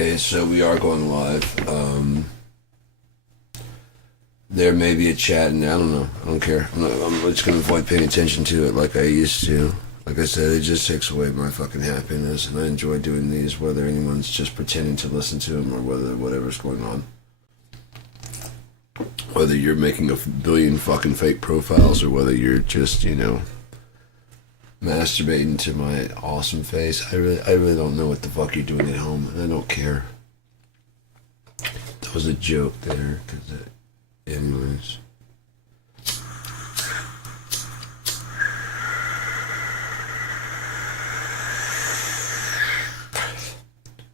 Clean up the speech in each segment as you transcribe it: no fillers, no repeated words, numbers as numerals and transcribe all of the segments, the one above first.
Okay, so we are going live. There may be a chat, and I don't know. I don't care. I'm just gonna avoid paying attention to it like I used to. Like I said, it just takes away my fucking happiness, and I enjoy doing these, whether anyone's just pretending to listen to them or whether whatever's going on. Whether you're making a billion fucking fake profiles or whether you're just, masturbating to my awesome face. I really don't know what the fuck you're doing at home, and I don't care. That was a joke there, anyways.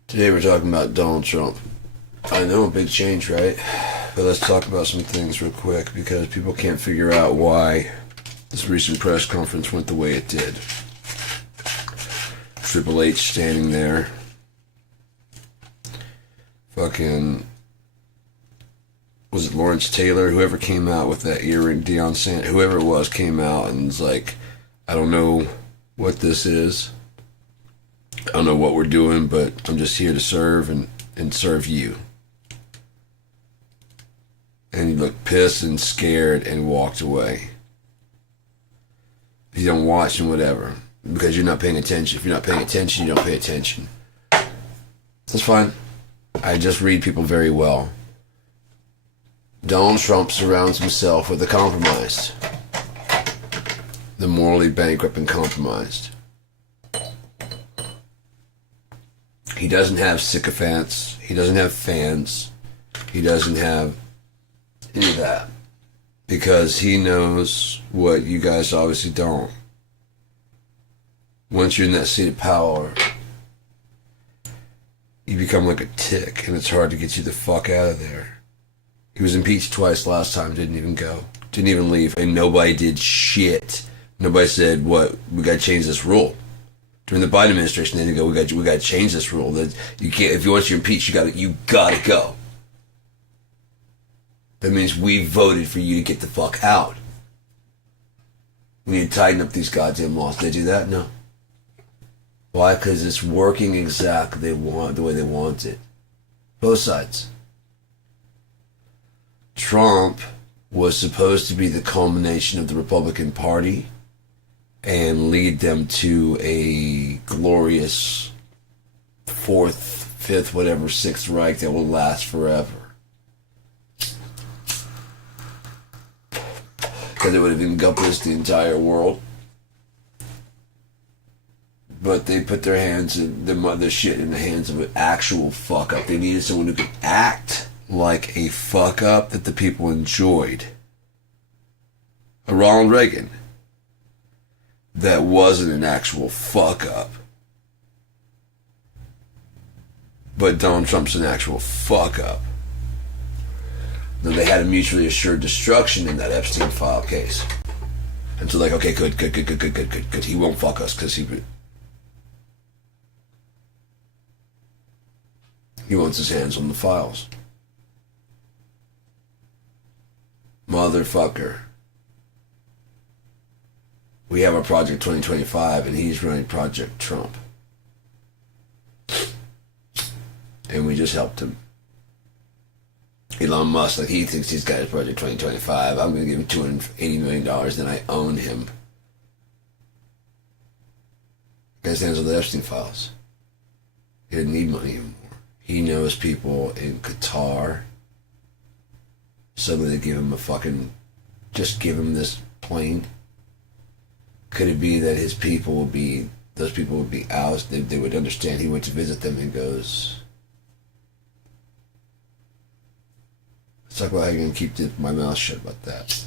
Today we're talking about Donald Trump. I know, a big change, right? But let's talk about some things real quick, because people can't figure out why this recent press conference went the way it did. Triple H standing there. Fucking, was it Lawrence Taylor? Whoever came out with that earring, Deion Sanders, whoever it was, came out and was like, I don't know what this is. I don't know what we're doing, but I'm just here to serve and serve you. And he looked pissed and scared and walked away. If you don't watch and whatever, because you're not paying attention. If you're not paying attention, you don't pay attention. That's fine. I just read people very well. Donald Trump surrounds himself with the compromised. The morally bankrupt and compromised. He doesn't have sycophants. He doesn't have fans. He doesn't have any of that. Because he knows what you guys obviously don't. Once you're in that seat of power, you become like a tick, and it's hard to get you the fuck out of there. He was impeached twice last time, didn't even go. Didn't even leave, and nobody did shit. Nobody said, what, we gotta change this rule. During the Biden administration, they didn't go, we gotta change this rule. That you can't, if you want you impeached, you gotta go. That means we voted for you to get the fuck out. We need to tighten up these goddamn laws. Did they do that? No. Why? Because it's working exactly the way they want it. Both sides. Trump was supposed to be the culmination of the Republican Party and lead them to a glorious fourth, fifth, whatever, sixth Reich that will last forever. Because it would have encompassed the entire world. But they put their hands in their shit in the hands of an actual fuck up. They needed someone who could act like a fuck up that the people enjoyed. A Ronald Reagan that wasn't an actual fuck up. But Donald Trump's an actual fuck up. Though they had a mutually assured destruction in that Epstein file case. And so like, okay, good. He won't fuck us because he wants his hands on the files. Motherfucker. We have our Project 2025 and he's running Project Trump. And we just helped him. Elon Musk, like he thinks he's got his Project 2025. I'm going to give him $280 million, then I own him. Guy's hands on the Epstein files. He doesn't need money anymore. He knows people in Qatar. Suddenly they give him just give him this plane. Could it be that those people would be out? They would understand. He went to visit them and goes, let's talk about how you're going to keep my mouth shut about that.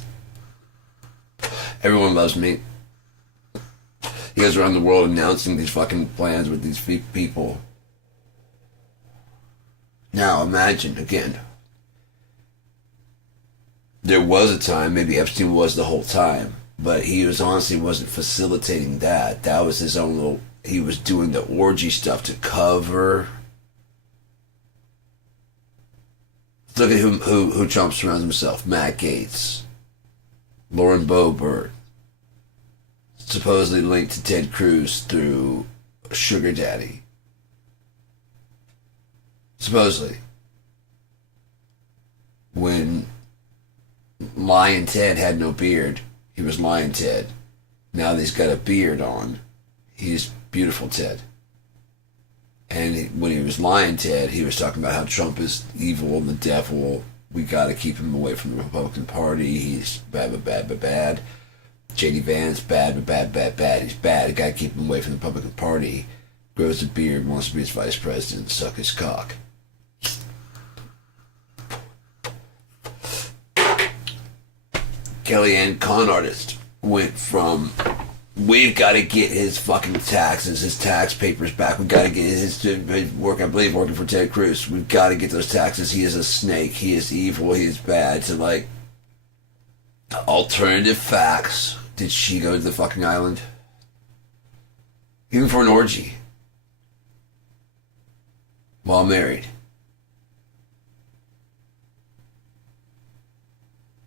Everyone loves me. He goes around the world announcing these fucking plans with these people. Now, imagine, again, there was a time, maybe Epstein was the whole time, but he wasn't facilitating that. That was his own little, he was doing the orgy stuff to cover. Look at who Trump surrounds himself. Matt Gaetz. Lauren Boebert. Supposedly linked to Ted Cruz through Sugar Daddy. supposedly, when Lion Ted had no beard, he was Lion Ted. Now that he's got a beard on, he's Beautiful Ted. And when he was Lion Ted, he was talking about how Trump is evil and the devil. We got to keep him away from the Republican Party. He's bad, but bad, but bad. J.D. Vance, bad, but bad, bad, bad. He's bad. Got to keep him away from the Republican Party. Grows a beard, wants to be his vice president, suck his cock. Kellyanne, con artist, went from, we've got to get his fucking taxes, his tax papers back. We've got to get his work, I believe, working for Ted Cruz. We've got to get those taxes. He is a snake. He is evil. He is bad. To, like, alternative facts. Did she go to the fucking island? Even for an orgy. While married.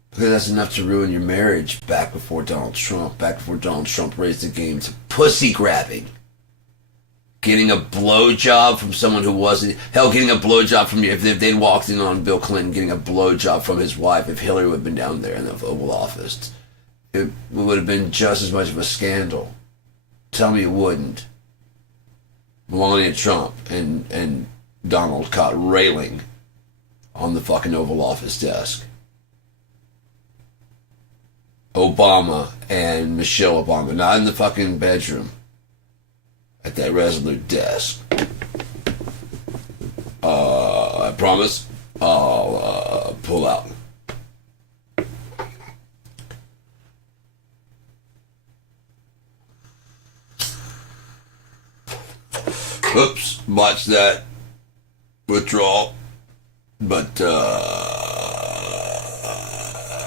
Because that's enough to ruin your marriage back before Donald Trump. Back before Donald Trump raised the game to pussy grabbing. Getting a blowjob from someone who wasn't... Hell, getting a blowjob from you. If they'd walked in on Bill Clinton, getting a blowjob from his wife, if Hillary would have been down there in the Oval Office, it would have been just as much of a scandal. Tell me it wouldn't. Melania Trump and Donald caught railing on the fucking Oval Office desk. Obama and Michelle Obama, not in the fucking bedroom, at that Resolute desk. I promise I'll pull out. Oops, botched that withdrawal, but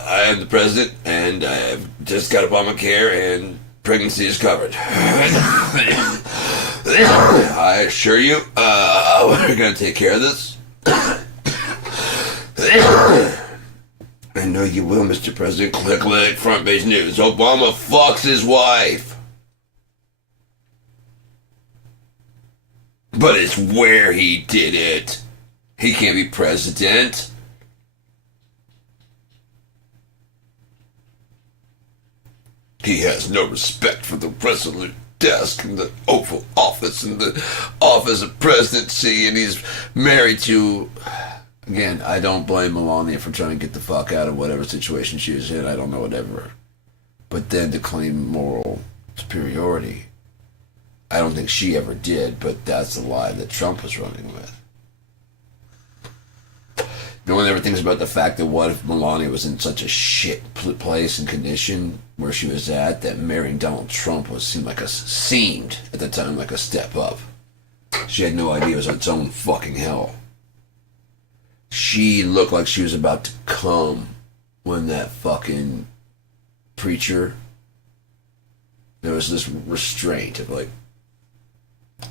I am the president, and I have just got Obamacare, and pregnancy is covered. I assure you, we're going to take care of this. I know you will, Mr. President. Click, front page news. Obama fucks his wife. But it's where he did it. He can't be president. He has no respect for the Resolute desk and the Oval Office and the office of presidency, and he's married to... Again, I don't blame Melania for trying to get the fuck out of whatever situation she was in. I don't know whatever. But then to claim moral superiority, I don't think she ever did, but that's the lie that Trump was running with. No one ever thinks about the fact that what if Melania was in such a shit place and condition where she was at, that marrying Donald Trump seemed at the time like a step up. She had no idea it was its own fucking hell. She looked like she was about to come when that fucking preacher, there was this restraint of like,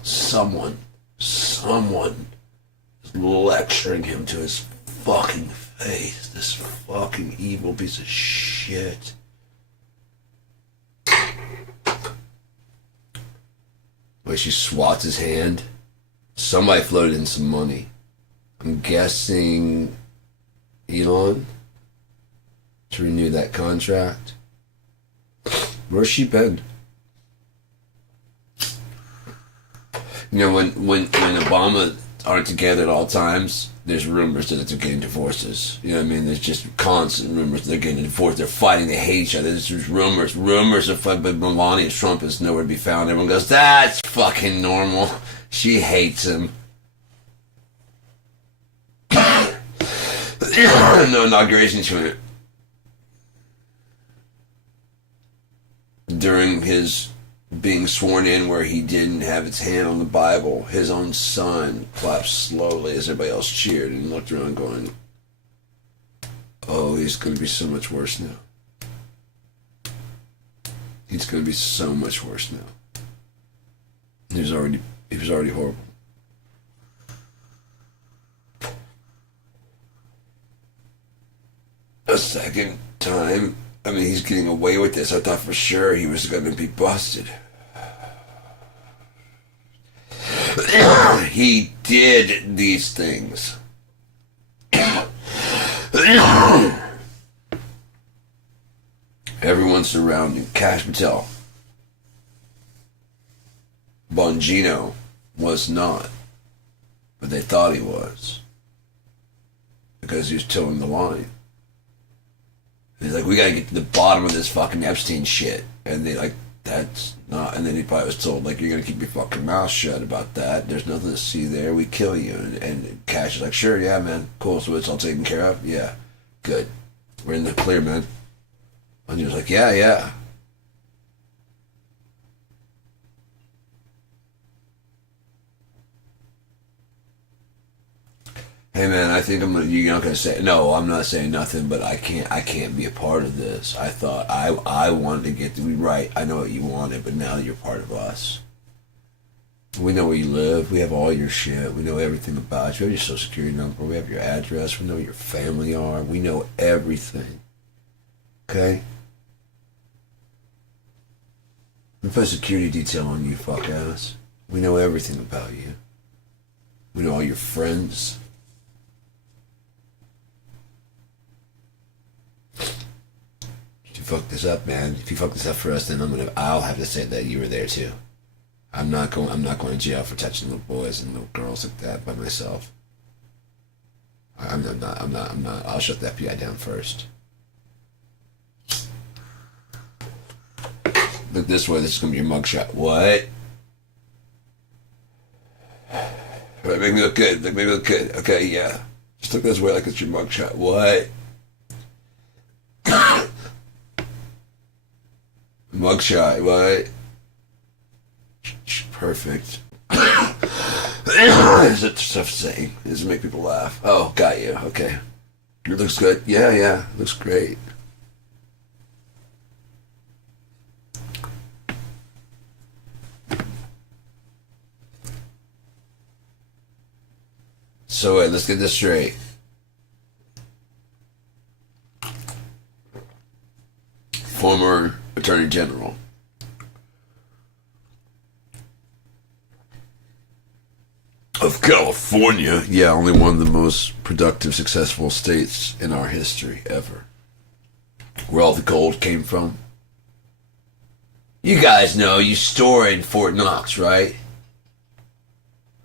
someone lecturing him to his fucking face. This fucking evil piece of shit. Where she swats his hand. Somebody floated in some money. I'm guessing Elon to renew that contract. Where's she been? You know, when Obama aren't together at all times, there's rumors that they're getting divorces. You know what I mean? There's just constant rumors that they're getting divorced. They're fighting. They hate each other. There's rumors of fight, but Melania Trump is nowhere to be found. Everyone goes, that's fucking normal. She hates him. No inauguration to during his being sworn in, where he didn't have his hand on the Bible, his own son clapped slowly as everybody else cheered and looked around going, oh, he's going to be so much worse now. He's going to be so much worse now. He was already horrible. A second time, I mean, he's getting away with this. I thought for sure he was going to be busted. He did these things. Everyone surrounding Cash Patel. Bongino was not, but they thought he was because he was towing the line. He's like, we gotta get to the bottom of this fucking Epstein shit, and they like, that's not. And then he probably was told, like, you're gonna keep your fucking mouth shut about that. There's nothing to see there. We kill you. And Cash is like, sure, yeah, man, cool. So it's all taken care of. Yeah, good. We're in the clear, man. And he was like, yeah, yeah. Hey man, I think I'm gonna. You're not gonna say no. I'm not saying nothing, but I can't. I can't be a part of this. I thought I wanted to get to be right. I know what you wanted, but now you're part of us. We know where you live. We have all your shit. We know everything about you. We have your social security number. We have your address. We know where your family are. We know everything. Okay. We put a security detail on you, fuck ass. We know everything about you. We know all your friends. If you fuck this up, man, if you fuck this up for us, then I'll have to say that you were there too. I'm not going to jail for touching little boys and little girls like that by myself. I'm not. I'll shut that PI down first. Look this way. This is gonna be your mugshot. What? Right, make me look good. Make me look good. Okay, yeah. Just look this way like it's your mugshot. What? Mugshot. What? Perfect. Is it tough saying? Does it make people laugh? Oh, got you. Okay. It looks good. Yeah, yeah. Looks great. So wait, let's get this straight. Former Attorney General. Of California. Yeah, only one of the most productive, successful states in our history ever. Where all the gold came from. You guys know you store it in Fort Knox, right?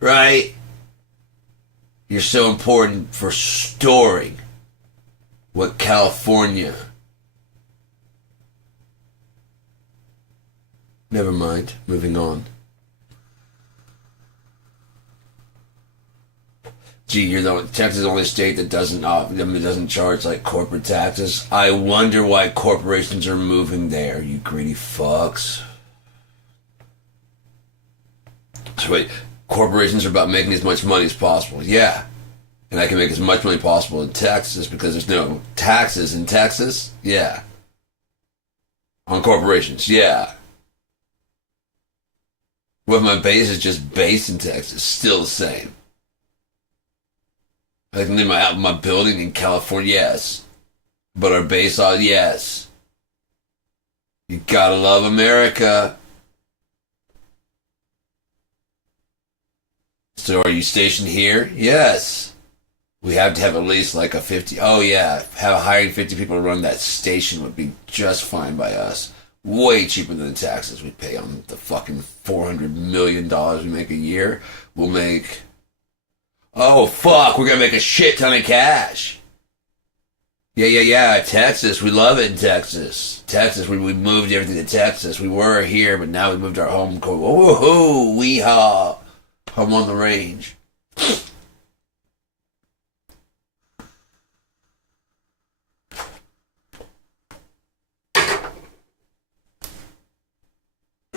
Right? You're so important for storing what California. Never mind. Moving on. Gee, Texas is the only state that doesn't charge like corporate taxes. I wonder why corporations are moving there. You greedy fucks. So wait. Corporations are about making as much money as possible. Yeah. And I can make as much money possible in Texas because there's no taxes in Texas. Yeah. On corporations. Yeah. What if my base is just based in Texas? Still the same. I can leave my building in California. Yes. But our base, yes. You gotta love America. So are you stationed here? Yes. We have to have at least like a 50. Oh yeah, hiring 50 people to run that station would be just fine by us. Way cheaper than the taxes we pay on the fucking $400 million we make a year. We'll make. Oh fuck, we're gonna make a shit ton of cash. Yeah. Texas, we love it in Texas. Texas, we moved everything to Texas. We were here, but now we moved our home. Woohoo, weehaw. Home on the range.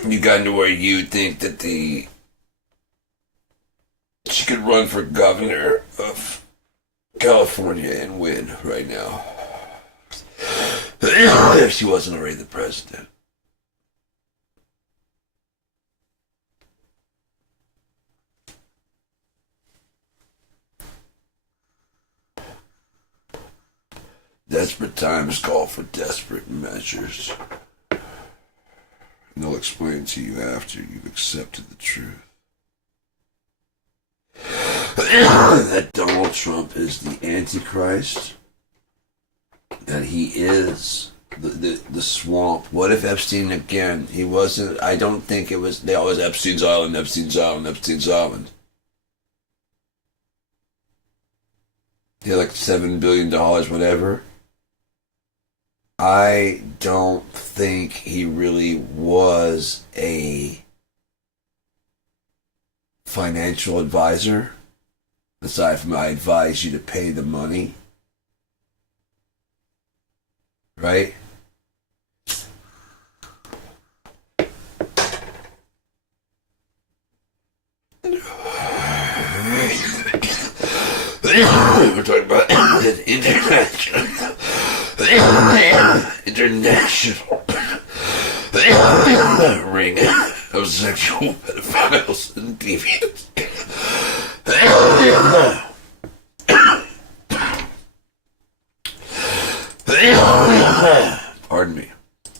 You got into where you think that she could run for governor of California and win right now. If she wasn't already the president. Desperate times call for desperate measures. And they'll explain to you after you've accepted the truth. that Donald Trump is the Antichrist, that he is the swamp. What if Epstein again? He wasn't. I don't think it was. They always Epstein's Island, Epstein's Island, Epstein's Island. He had like $7 billion, whatever. I don't think he really was a financial advisor. Aside from I advise you to pay the money. Right? We're talking about an international ring of sexual pedophiles and deviants. Pardon me.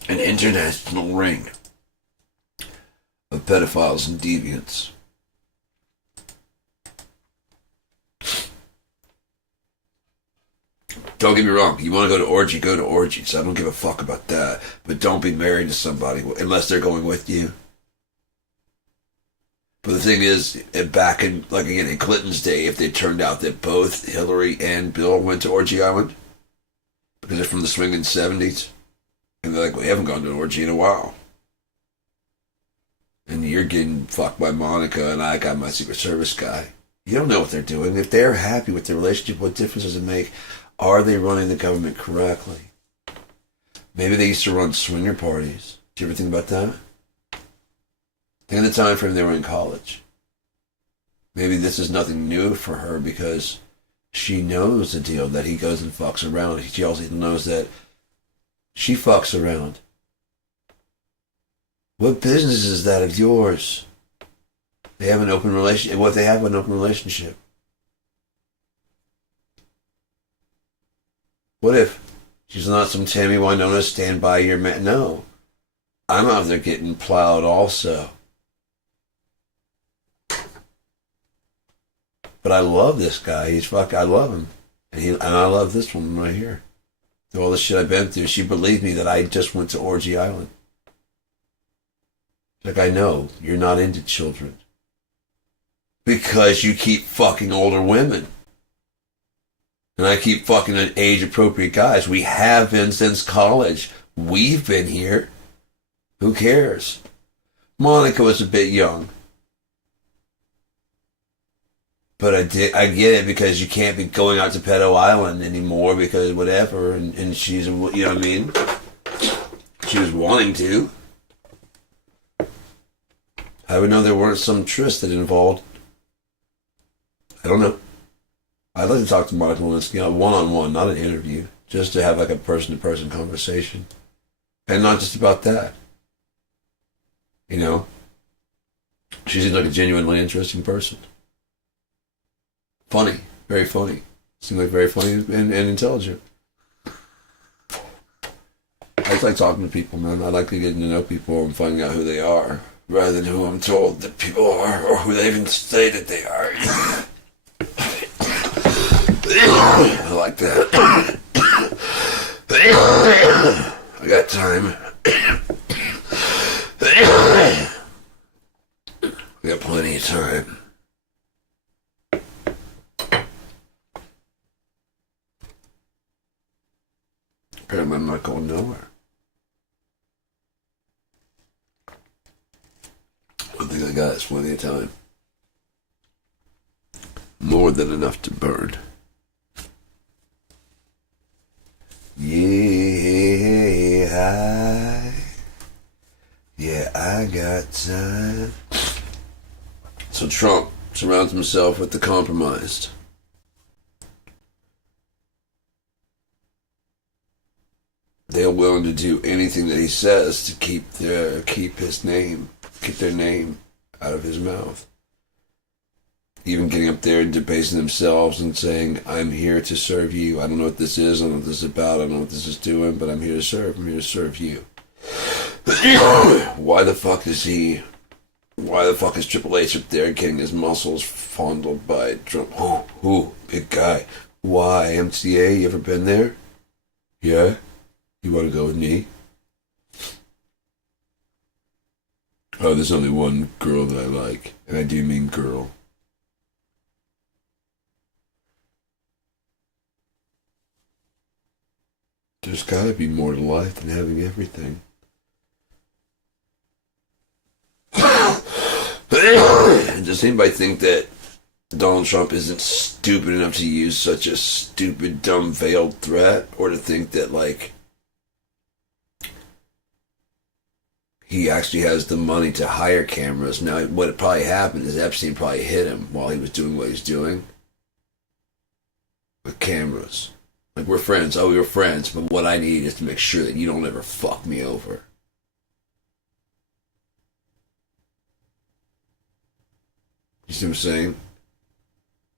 An international ring of pedophiles and deviants. Don't get me wrong. You want to go to orgies. I don't give a fuck about that. But don't be married to somebody unless they're going with you. But the thing is, back in, like again, in Clinton's day, if they turned out that both Hillary and Bill went to Orgy Island, because they're from the swinging 70s, and they're like, we haven't gone to an orgy in a while. And you're getting fucked by Monica, and I got my Secret Service guy. You don't know what they're doing. If they're happy with their relationship, what difference does it make? Are they running the government correctly? Maybe they used to run swinger parties. Do you ever think about that? Think of the time frame they were in college. Maybe this is nothing new for her because she knows the deal that he goes and fucks around. She also knows that she fucks around. What business is that of yours? They have an open relationship. What if they have an open relationship? What if she's not some Tammy Wynonna stand by your man? No. I'm out there getting plowed also. But I love this guy. I love him. And I love this woman right here. Through all the shit I've been through, she believed me that I just went to Orgy Island. Like, I know, you're not into children. Because you keep fucking older women. And I keep fucking age-appropriate guys. We have been since college. We've been here. Who cares? Monica was a bit young. But I get it because you can't be going out to Pedo Island anymore because whatever. And she's, you know what I mean? She was wanting to. I would know there weren't some tryst that involved. I don't know. I'd like to talk to Monica Lewinsky one-on-one, not an interview, just to have like a person-to-person conversation. And not just about that. You know? She seems like a genuinely interesting person. Funny. Very funny. Seems like very funny and intelligent. I just like talking to people, man. I like getting to know people and finding out who they are, rather than who I'm told that people are, or who they even say that they are. I like that. I got time. I got plenty of time. Apparently I'm not going nowhere. I think I got plenty of time. More than enough to burn. Yeah, I got time. So Trump surrounds himself with the compromised. They're willing to do anything that he says to keep their name out of his mouth. Even getting up there and debasing themselves and saying, I'm here to serve you. I don't know what this is. I don't know what this is about. I don't know what this is doing, but I'm here to serve. I'm here to serve you. Why the fuck is he Why the fuck is Triple H up there getting his muscles fondled by Trump? Oh, big guy. Why? MTA, you ever been there? Yeah? You want to go with me? Oh, there's only one girl that I like. And I do mean girl. There's gotta be more to life than having everything. Does anybody think that Donald Trump isn't stupid enough to use such a stupid, dumb, veiled threat? Or to think that, like, he actually has the money to hire cameras? Now, what probably happened is Epstein probably hit him while he was doing what he was doing with cameras. Like, we're friends. Oh, we're friends. But what I need is to make sure that you don't ever fuck me over. You see what I'm saying?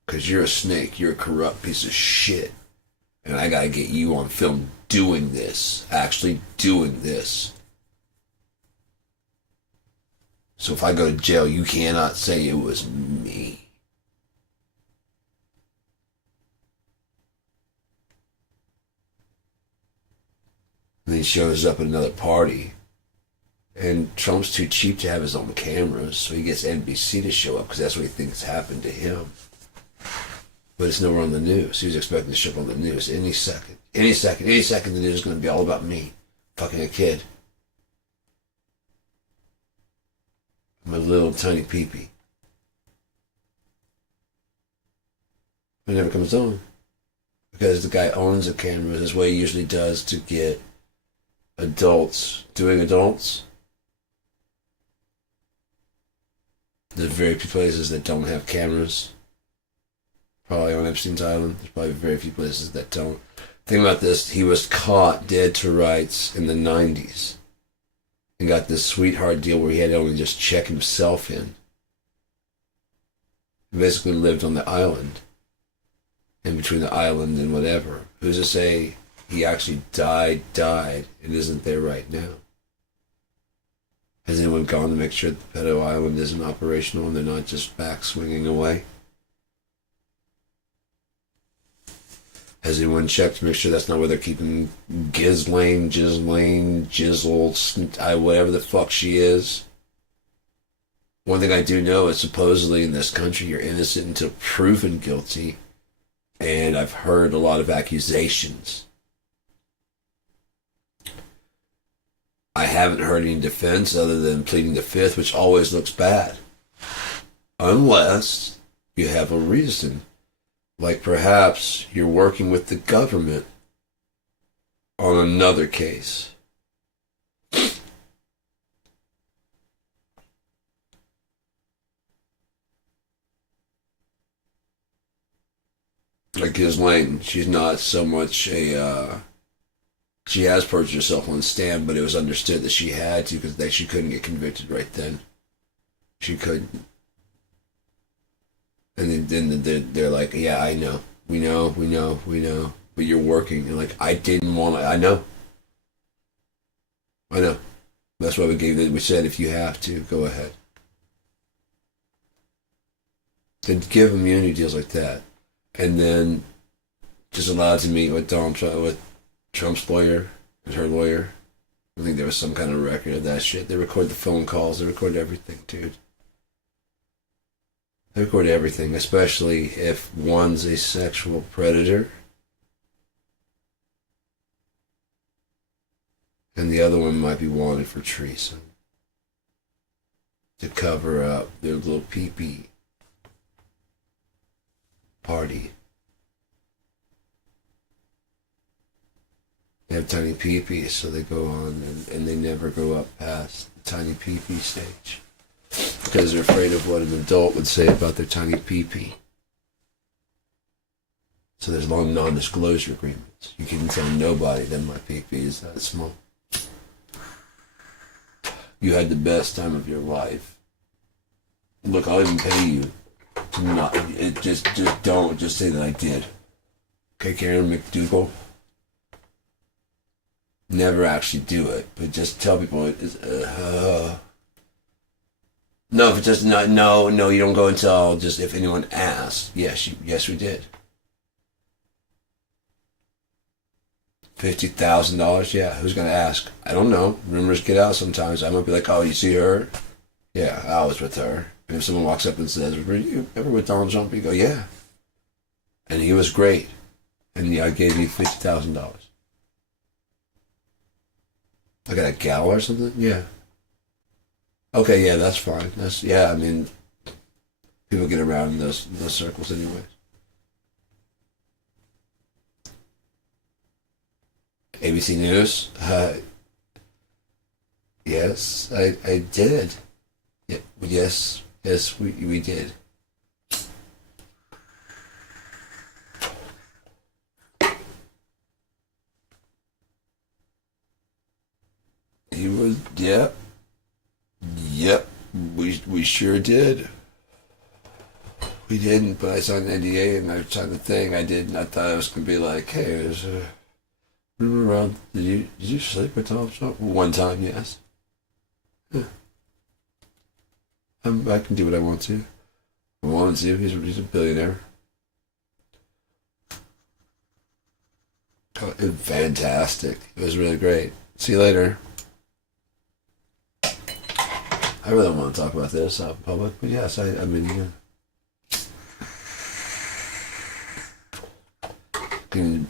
Because you're a snake. You're a corrupt piece of shit. And I gotta get you on film doing this. Actually doing this. So if I go to jail, you cannot say it was me. And then he shows up at another party. And Trump's too cheap to have his own cameras, so he gets NBC to show up because that's what he thinks happened to him. But it's nowhere on the news. He was expecting to show up on the news any second. Any second the news is going to be all about me fucking a kid. My little tiny peepee. It never comes on. Because the guy owns the camera. That's what he usually does to get adults doing adults. There's very few places that don't have cameras. Probably on Epstein's Island. There's probably very few places that don't. Think about this. He was caught dead to rights in the 90s. And got this sweetheart deal where he had to only just check himself in. He basically lived on the island. In between the island and whatever. Who's to say he actually died, and isn't there right now? Has anyone gone to make sure that the Pedo Island isn't operational and they're not just back swinging away? Has anyone checked to make sure that's not where they're keeping Ghislaine, Jizzle, whatever the fuck she is? One thing I do know is supposedly in this country you're innocent until proven guilty. And I've heard a lot of accusations. I haven't heard any defense other than pleading the fifth, which always looks bad. Unless you have a reason. Like perhaps you're working with the government on another case. Like Ghislaine, she's not so much a... she has perjured herself on the stand, but it was understood that she had to because she couldn't get convicted right then. She couldn't. And then they're like, yeah, I know. We know. But you're working. And like, I didn't want to. I know. That's why we said if you have to, go ahead. To give immunity deals like that. And then just allowed to meet with Trump's lawyer, with her lawyer. I think there was some kind of record of that shit. They recorded the phone calls. They recorded everything, dude. They record everything, especially if one's a sexual predator and the other one might be wanted for treason to cover up their little pee-pee party. They have tiny pee-pees, so they go on and they never go up past the tiny pee-pee stage. Because they're afraid of what an adult would say about their tiny pee-pee. So there's long non-disclosure agreements. You can tell nobody that my pee-pee is that small. You had the best time of your life. Look, I'll even pay you to not. Just don't. Just say that I did. Okay, Karen McDougal? Never actually do it, but just tell people it is. No, if it does not, no, no, you don't go until just if anyone asks. Yes, yes, we did. $50,000. Yeah, who's gonna ask? I don't know. Rumors get out sometimes. I might be like, oh, you see her? Yeah, I was with her. And if someone walks up and says, were you ever with Donald Trump? You go, yeah. And he was great. And yeah, I gave you $50,000. I got a gal or something? Yeah. Okay, yeah, that's fine. That's yeah, I mean people get around in those circles anyways. ABC News? Yes, I did. Yeah, yes, yes, we did. He was, yeah, yep, we sure did. We didn't, but I signed an NDA and I signed the thing. I did, and I thought it was gonna be like, hey, there's a rumor around. Did you sleep with Donald Trump? One time, yes. Yeah. I can do what I want to. I want to. He's a billionaire. Oh, it was fantastic. It was really great. See you later. I really don't want to talk about this out in public, but yes, I mean, yeah.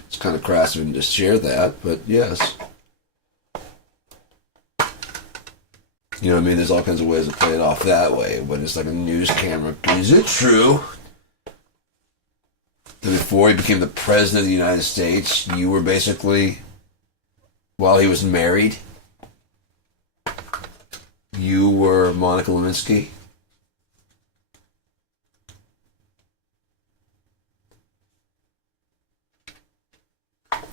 It's kind of crass of him to share that, but yes. You know what I mean? There's all kinds of ways to play it off that way, but it's like a news camera. Is it true that before he became the president of the United States, you were basically, while he was married, you were Monica Lewinsky?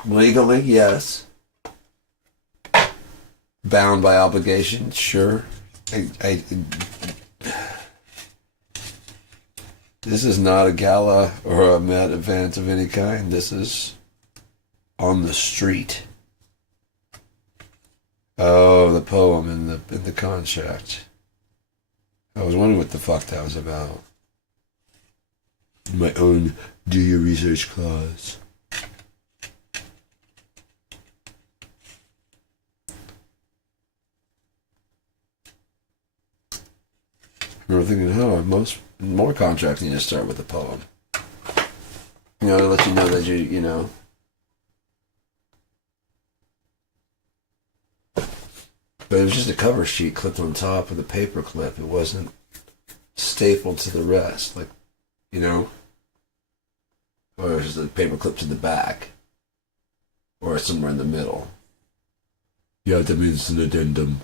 Legally, yes. Bound by obligation, sure. This is not a gala or a Met event of any kind. This is on the street. Oh, the poem in the contract. I was wondering what the fuck that was about. My own do your research clause. I remember thinking, oh, more contracts need to start with a poem. You know, to let you know that you know. But it was just a cover sheet clipped on top with a paper clip. It wasn't stapled to the rest, like, you know? Or it was just a paper clip to the back. Or somewhere in the middle. Yeah, that means an addendum.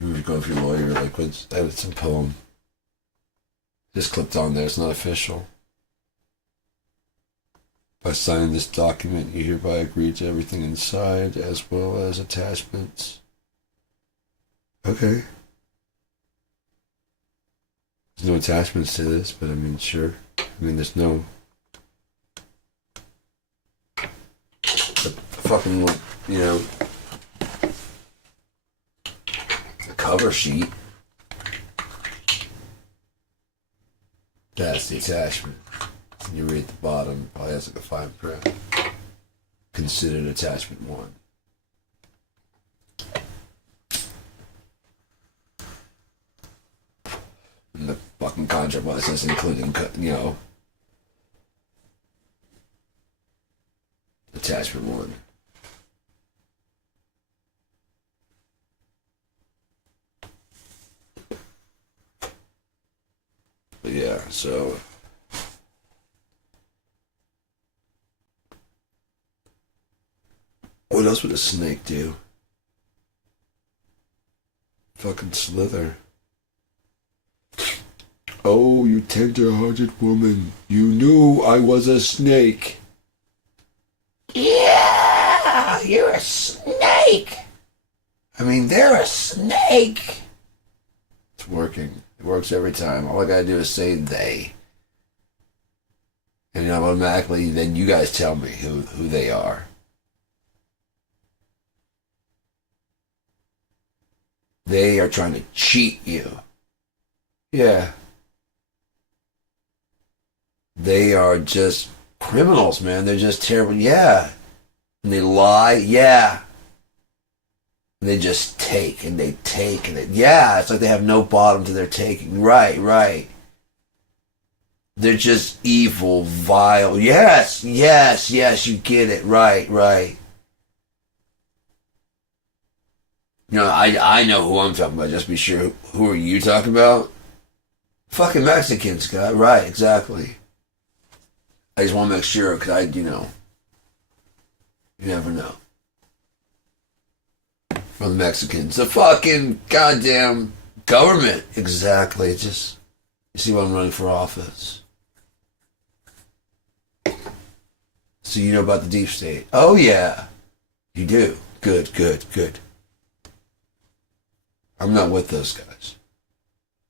You would go with your lawyer, like, it's a poem. Just clipped on there, it's not official. By signing this document, you hereby agree to everything inside, as well as attachments. Okay. There's no attachments to this, but I mean, sure. I mean, there's no... The fucking, you know... The cover sheet. That's the attachment. And you read at the bottom, probably has like a fine print. Considered attachment 1. And the fucking contract, well, it says including, you know, attachment 1. But yeah, so... What else would a snake do? Fucking slither. Oh, you tender-hearted woman. You knew I was a snake. Yeah, you're a snake. I mean, they're a snake. It's working. It works every time. All I gotta do is say they. And automatically, then you guys tell me who they are. They are trying to cheat you. Yeah. They are just criminals, man. They're just terrible. Yeah. And they lie. Yeah. And they just take and they take and yeah, it's like they have no bottom to their taking. Right, right. They're just evil, vile. Yes, yes, yes, you get it. Right, right. You know, I know who I'm talking about. Just be sure. Who are you talking about? Fucking Mexicans, guy. Right, exactly. I just want to make sure, because you never know. From the Mexicans. The fucking goddamn government. Exactly. Just, you see why I'm running for office. So you know about the deep state. Oh, yeah. You do. Good, good, good. I'm not with those guys.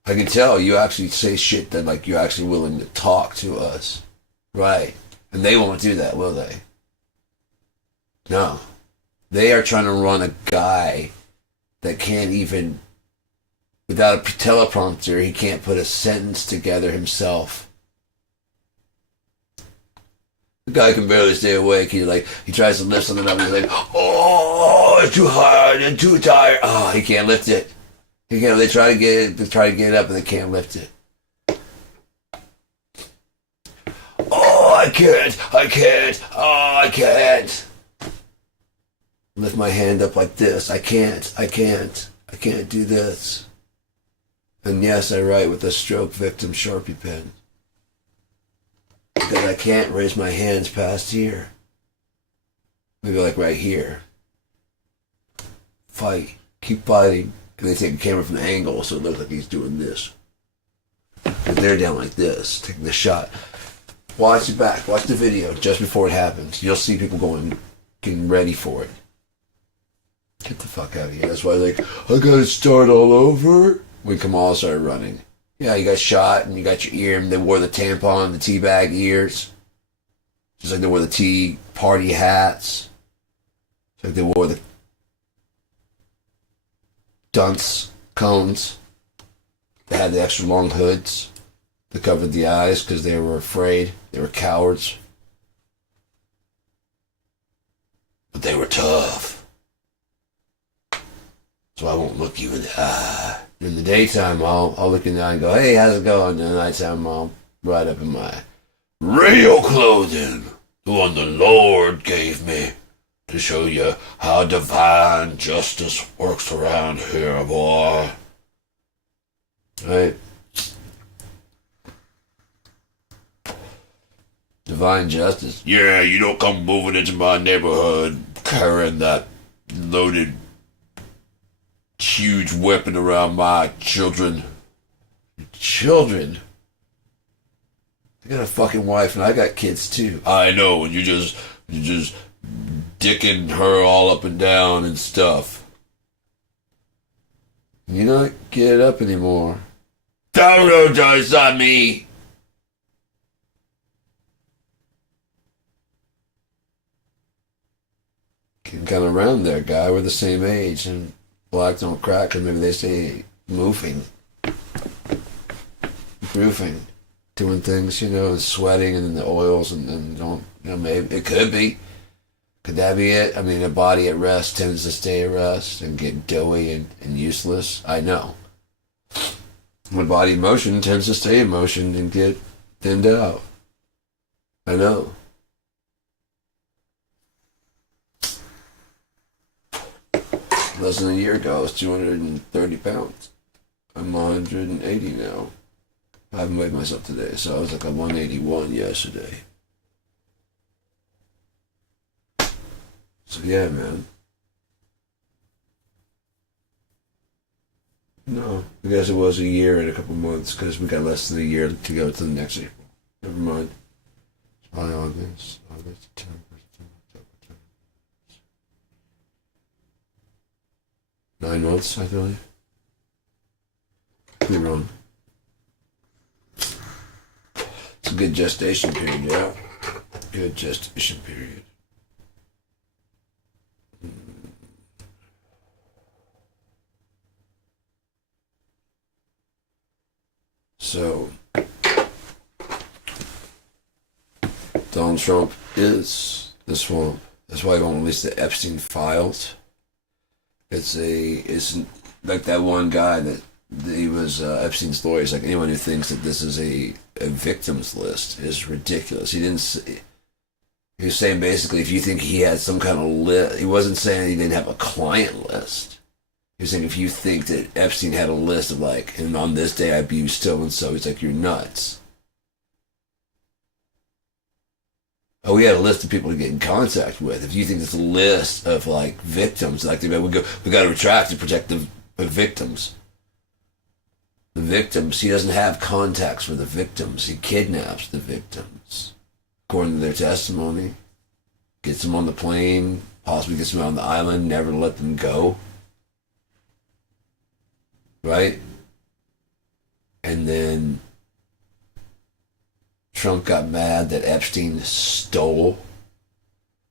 I can tell you actually say shit that like you're actually willing to talk to us. Right. And they won't do that, will they? No. They are trying to run a guy that can't even, without a teleprompter, he can't put a sentence together himself. The guy can barely stay awake. He tries to lift something up and he's like, oh, it's too hard and too tired. Oh, he can't lift it. He can't. They try to get it up and they can't lift it. Oh, I can't. Oh, I can't. Lift my hand up like this. I can't do this. And yes, I write with a stroke victim Sharpie pen. Because I can't raise my hands past here. Maybe like right here. Fight. Keep fighting. And they take a camera from the angle so it looks like he's doing this. But they're down like this, taking the shot. Watch it back. Watch the video just before it happens. You'll see people getting ready for it. Get the fuck out of here. That's why I gotta start all over. When Kamal started running. Yeah, you got shot and you got your ear, and they wore the tampon, the tea bag ears. Just like they wore the tea party hats. Just like they wore the dunce cones. They had the extra long hoods that covered the eyes because they were afraid. They were cowards. But they were tough. So I won't look you in the eye. In the daytime, I'll look in the eye and go, hey, how's it going? In the nighttime, I'll ride up in my real clothing, the one the Lord gave me, to show you how divine justice works around here, boy. Right? Divine justice? Yeah, you don't come moving into my neighborhood carrying that loaded huge weapon around my children. Children? I got a fucking wife and I got kids too. I know, and you just dicking her all up and down and stuff. You don't get it up anymore. Don't it's on me. Getting kind of around there, guy. We're the same age and black don't crack, because maybe they say moving, doing things, and sweating and the oils and don't, maybe it could be. Could that be it? I mean, a body at rest tends to stay at rest and get doughy and useless. I know. My body in motion tends to stay in motion and get thinned out. I know. Less than a year ago, I was 230 pounds. I'm 180 now. I haven't weighed myself today, so I was like a 181 yesterday. So yeah, man. No, I guess it was a year and a couple months, because we got less than a year to go to the next April. Never mind. July, August, September. 9 months, I believe. Could be wrong. So Good gestation period, yeah. Good gestation period. So, Donald Trump is the swamp. That's why he won't release the Epstein files. It's like that one guy that he was Epstein's lawyer. He's like, anyone who thinks that this is a victims list is ridiculous. He didn't say, he was saying basically if you think he had some kind of list, he wasn't saying he didn't have a client list. He was saying if you think that Epstein had a list of like, and on this day I abused so and so, he's like, you're nuts. Oh, we had a list of people to get in contact with. If you think it's a list of like victims, like we got to retract to protect the victims. The victims. He doesn't have contacts for the victims. He kidnaps the victims, according to their testimony. Gets them on the plane, possibly gets them on the island, never let them go. Right? And then Trump got mad that Epstein stole.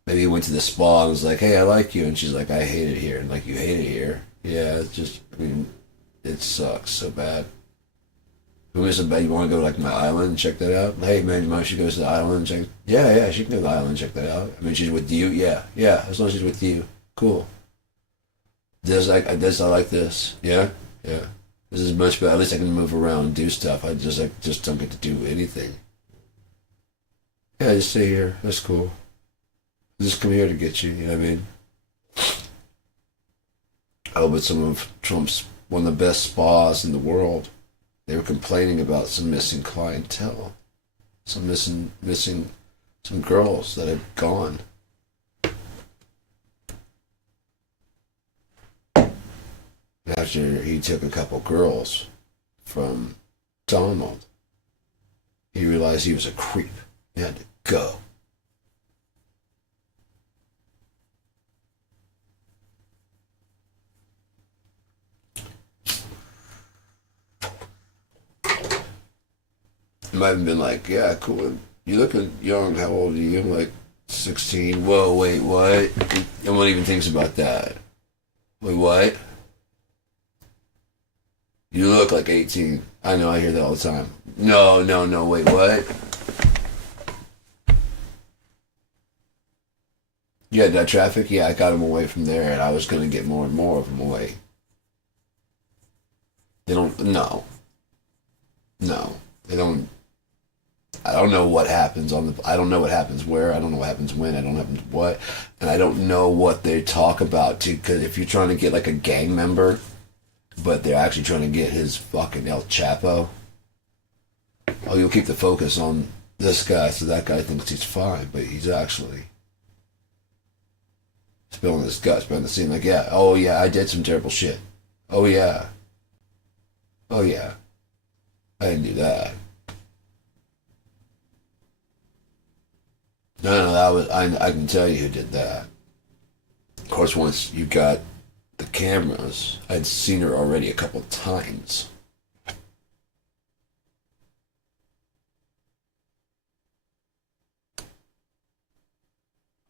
Maybe he went to the spa and was like, hey, I like you. And she's like, I hate it here. And like, you hate it here? Yeah, it's just, I mean, it sucks so bad. Who is it bad? You want to go to like my island and check that out? Hey, man, your mom should go to the island and check. Yeah, she can go to the island and check that out. I mean, she's with you? Yeah, as long as she's with you. Cool. I like this. Yeah. This is much better. At least I can move around and do stuff. I just don't get to do anything. Yeah, just stay here. That's cool. Just come here to get you. You know what I mean? Oh, but some of Trump's one of the best spas in the world. They were complaining about some missing clientele, some missing some girls that had gone. After he took a couple girls from Donald, he realized he was a creep. He had to go. He might have been like, yeah, cool. You looking young. How old are you? I'm like 16. Whoa, wait, what? No one even thinks about that. Wait, what? You look like 18. I know, I hear that all the time. No, wait, what? Yeah, that traffic? Yeah, I got him away from there, and I was going to get more and more of them away. They don't, no. They don't, I don't know what happens I don't know what happens where, I don't know what happens when, I don't know what happens what, and I don't know what they talk about, too, because if you're trying to get, like, a gang member, but they're actually trying to get his fucking El Chapo, oh, you'll keep the focus on this guy, so that guy thinks he's fine, but he's actually spilling his guts behind the scene, like, yeah, oh yeah, I did some terrible shit. Oh yeah, I didn't do that. No, that was, I can tell you who did that. Of course, once you got the cameras, I'd seen her already a couple times.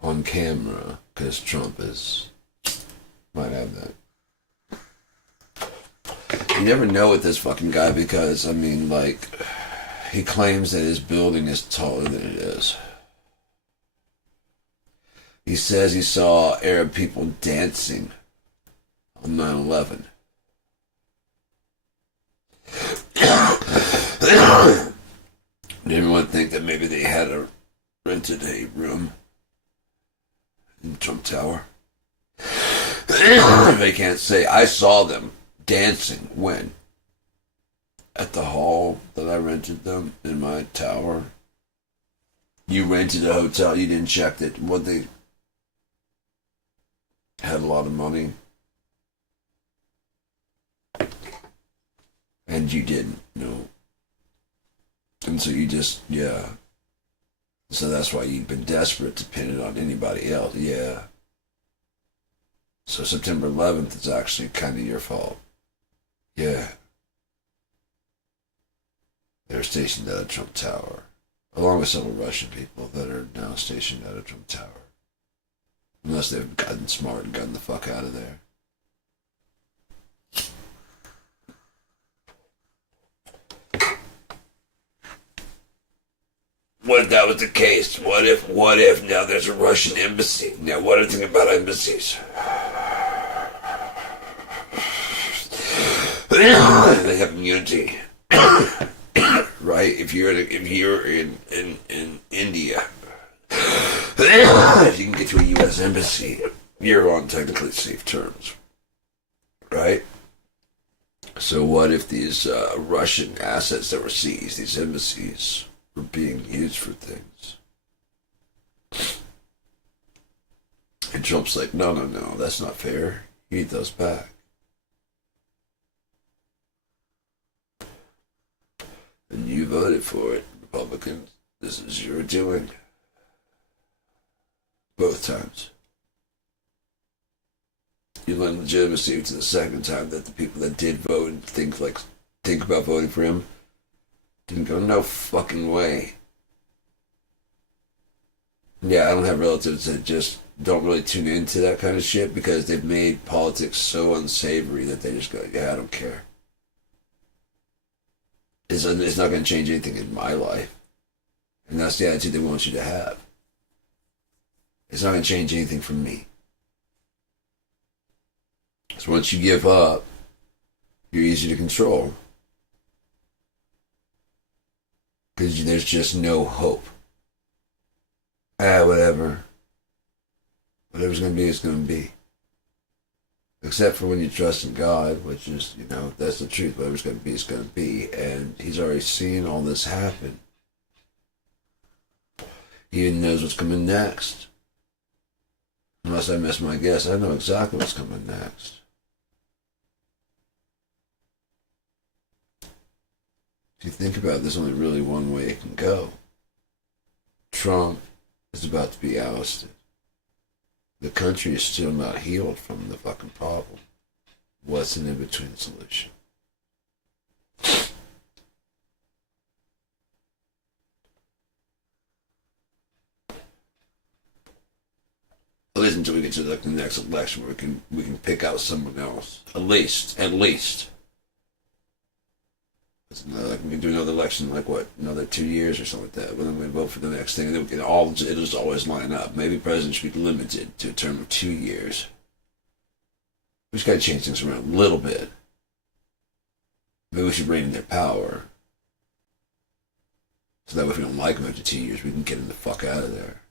On camera, because Trump might have that. You never know with this fucking guy because, I mean, like, he claims that his building is taller than it is. He says he saw Arab people dancing on 9/11. Did everyone think that maybe they had rented a room in Trump Tower? They can't say, I saw them dancing when? At the hall that I rented them in my tower. You rented a hotel, you didn't check that what they had a lot of money. And you didn't know. And so you just, yeah. So that's why you've been desperate to pin it on anybody else, yeah. So September 11th is actually kind of your fault. Yeah. They were stationed at a Trump Tower. along with several Russian people that are now stationed at a Trump Tower. Unless they've gotten smart and gotten the fuck out of there. What if that was the case? What if now there's a Russian embassy? Now, what do you think about embassies? They have immunity. Right? If you're in India, if you can get to a U.S. embassy, you're on technically safe terms. Right? So what if these Russian assets that were seized, these embassies, were being used for things? And Trump's like, no, that's not fair. You need those back. And you voted for it, Republicans. This is your doing. Both times. You lend legitimacy to the second time that the people that did vote and think about voting for him didn't go, no fucking way. Yeah, I don't have relatives that just don't really tune into that kind of shit because they've made politics so unsavory that they just go, yeah, I don't care. It's not going to change anything in my life. And that's the attitude they want you to have. It's not going to change anything for me. So once you give up, you're easy to control. Because there's just no hope. Whatever. Whatever's going to be, it's going to be. Except for when you trust in God, which is, that's the truth. Whatever's going to be, it's going to be. And he's already seen all this happen. He even knows what's coming next. Unless I miss my guess, I know exactly what's coming next. If you think about it, there's only really one way it can go. Trump is about to be ousted. The country is still not healed from the fucking problem. What's an in-between solution? At least until we get to the next election where we can pick out someone else. At least. Like we can do another election, another 2 years or something like that. But then we vote for the next thing, and then we can it'll just always line up. Maybe presidents should be limited to a term of 2 years. We just got to change things around a little bit. Maybe we should rein in their power, so that way if we don't like them after 2 years, we can get them the fuck out of there.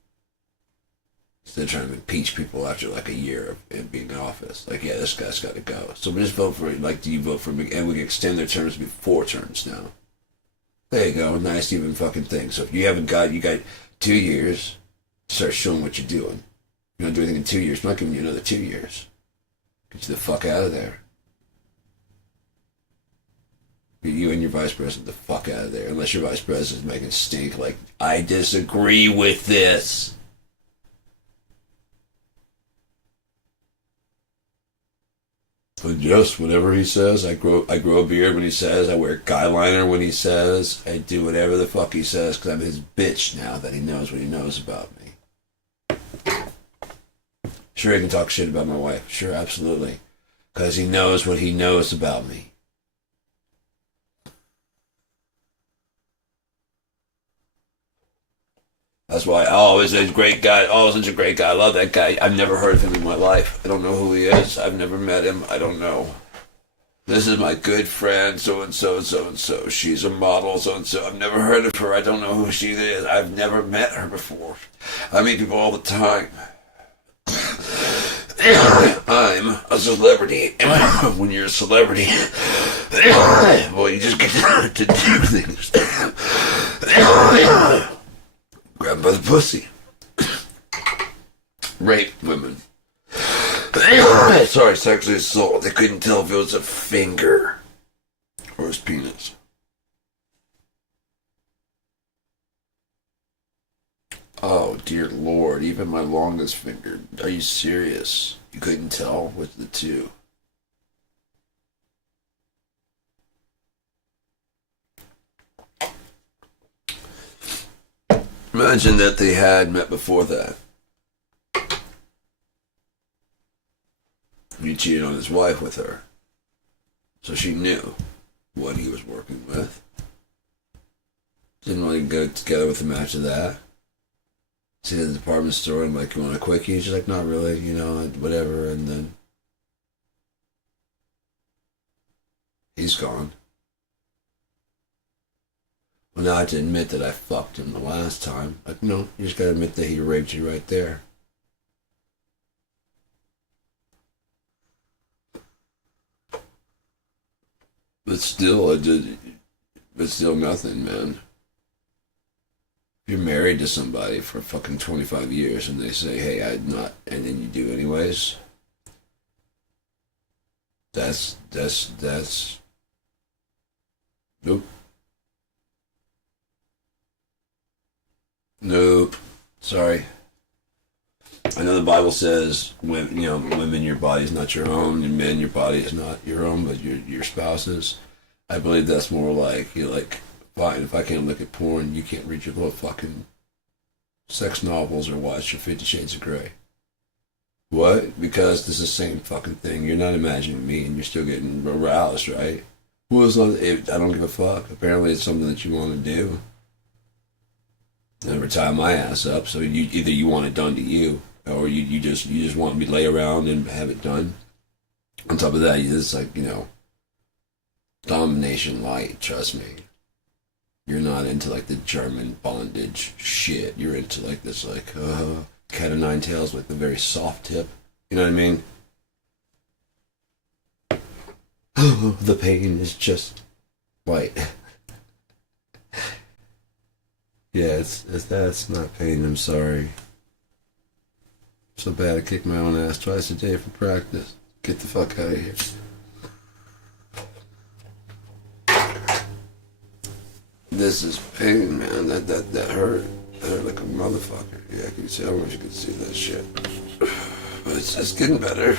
Instead of trying to impeach people after a year of being in office. Yeah, this guy's got to go. So we just vote for it. Do you vote for him? And we can extend their terms to be 4 terms now. There you go. Nice even fucking thing. So if you got 2 years to start showing what you're doing. You don't do anything in 2 years. I'm not giving you another 2 years. Get you the fuck out of there. Get you and your vice president the fuck out of there. Unless your vice president's making stink I disagree with this. But just whatever he says, I grow a beard when he says, I wear guy liner when he says, I do whatever the fuck he says because I'm his bitch now that he knows what he knows about me. Sure, he can talk shit about my wife. Sure, absolutely. Because he knows what he knows about me. That's why, he's a great guy. Such a great guy. I love that guy. I've never heard of him in my life. I don't know who he is. I've never met him. I don't know. This is my good friend, so-and-so, and so-and-so. She's a model, so-and-so. I've never heard of her. I don't know who she is. I've never met her before. I meet people all the time. I'm a celebrity. When you're a celebrity, you just get to do things. Grab them by the pussy. Rape women. Sorry, sexually assault. They couldn't tell if it was a finger or his penis. Oh, dear Lord. Even my longest finger. Are you serious? You couldn't tell with the two. Imagine that they had met before that. He cheated on his wife with her. So she knew what he was working with. Didn't really go together with him after that. See the department store and like, you want a quickie? She's like, not really, you know, whatever. And then he's gone. Well, now I have to admit that I fucked him the last time. Like, no, you just gotta admit that he raped you right there. But still, nothing, man. If you're married to somebody for fucking 25 years and they say, hey, I'm not, and then you do anyways, that's, nope. Nope. Sorry. I know the Bible says, women, your body is not your own, and men, your body is not your own, but your spouse's. I believe that's more like, you're like, fine, if I can't look at porn, you can't read your little fucking sex novels or watch your 50 Shades of Grey. What? Because this is the same fucking thing. You're not imagining me, and you're still getting aroused, right? Well, I don't give a fuck. Apparently it's something that you want to do. Never tie my ass up, so either you want it done to you, or you just want me to lay around and have it done. On top of that, it's like, domination light, trust me. You're not into like the German bondage shit. You're into like this like cat of nine tails with a very soft tip. You know what I mean? The pain is just light. Yeah, that's not pain, I'm sorry. So bad I kick my own ass twice a day for practice. Get the fuck out of here. This is pain, man. That hurt. That hurt like a motherfucker. Yeah, I can see. I wish you could see that shit. But it's just getting better.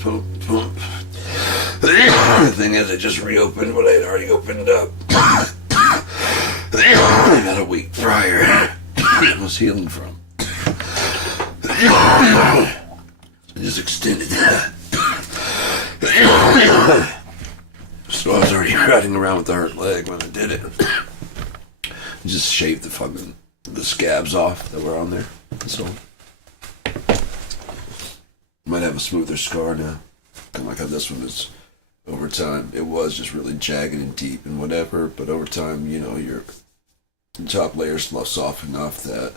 Pump. The thing is, it just reopened what I had already opened up. About a week prior, it was healing from. I just extended that. So I was already riding around with the hurt leg when I did it. I just shaved the scabs off that were on there. So might have a smoother scar now. Kind of like how this one is. Over time, it was just really jagged and deep and whatever, but over time, your top layer's soft enough that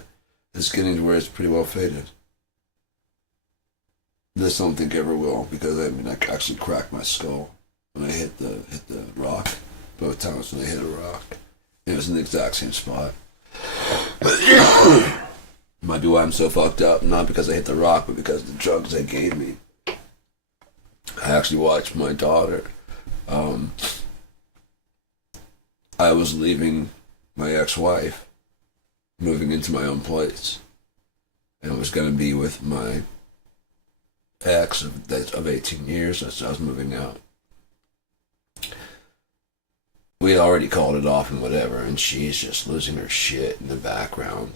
it's getting to where it's pretty well faded. This I don't think ever will, because I actually cracked my skull when I hit the rock. Both times when I hit a rock. It was in the exact same spot. Might be why I'm so fucked up, not because I hit the rock, but because of the drugs they gave me. I actually watched my daughter. I was leaving my ex-wife, moving into my own place, and was going to be with my ex of 18 years. So I was moving out. We had already called it off and whatever, and she's just losing her shit in the background.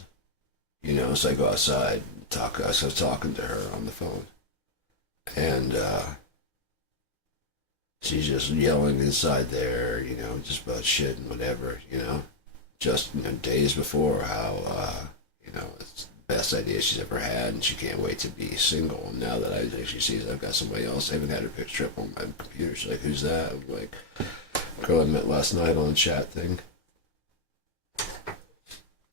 So I go outside, I was talking to her on the phone, and she's just yelling inside there, just about shit and whatever, just, days before how, it's the best idea she's ever had and she can't wait to be single. And now that she sees I've got somebody else, I even had her picture up on my computer. She's like, who's that? I'm like, girl I met last night on the chat thing.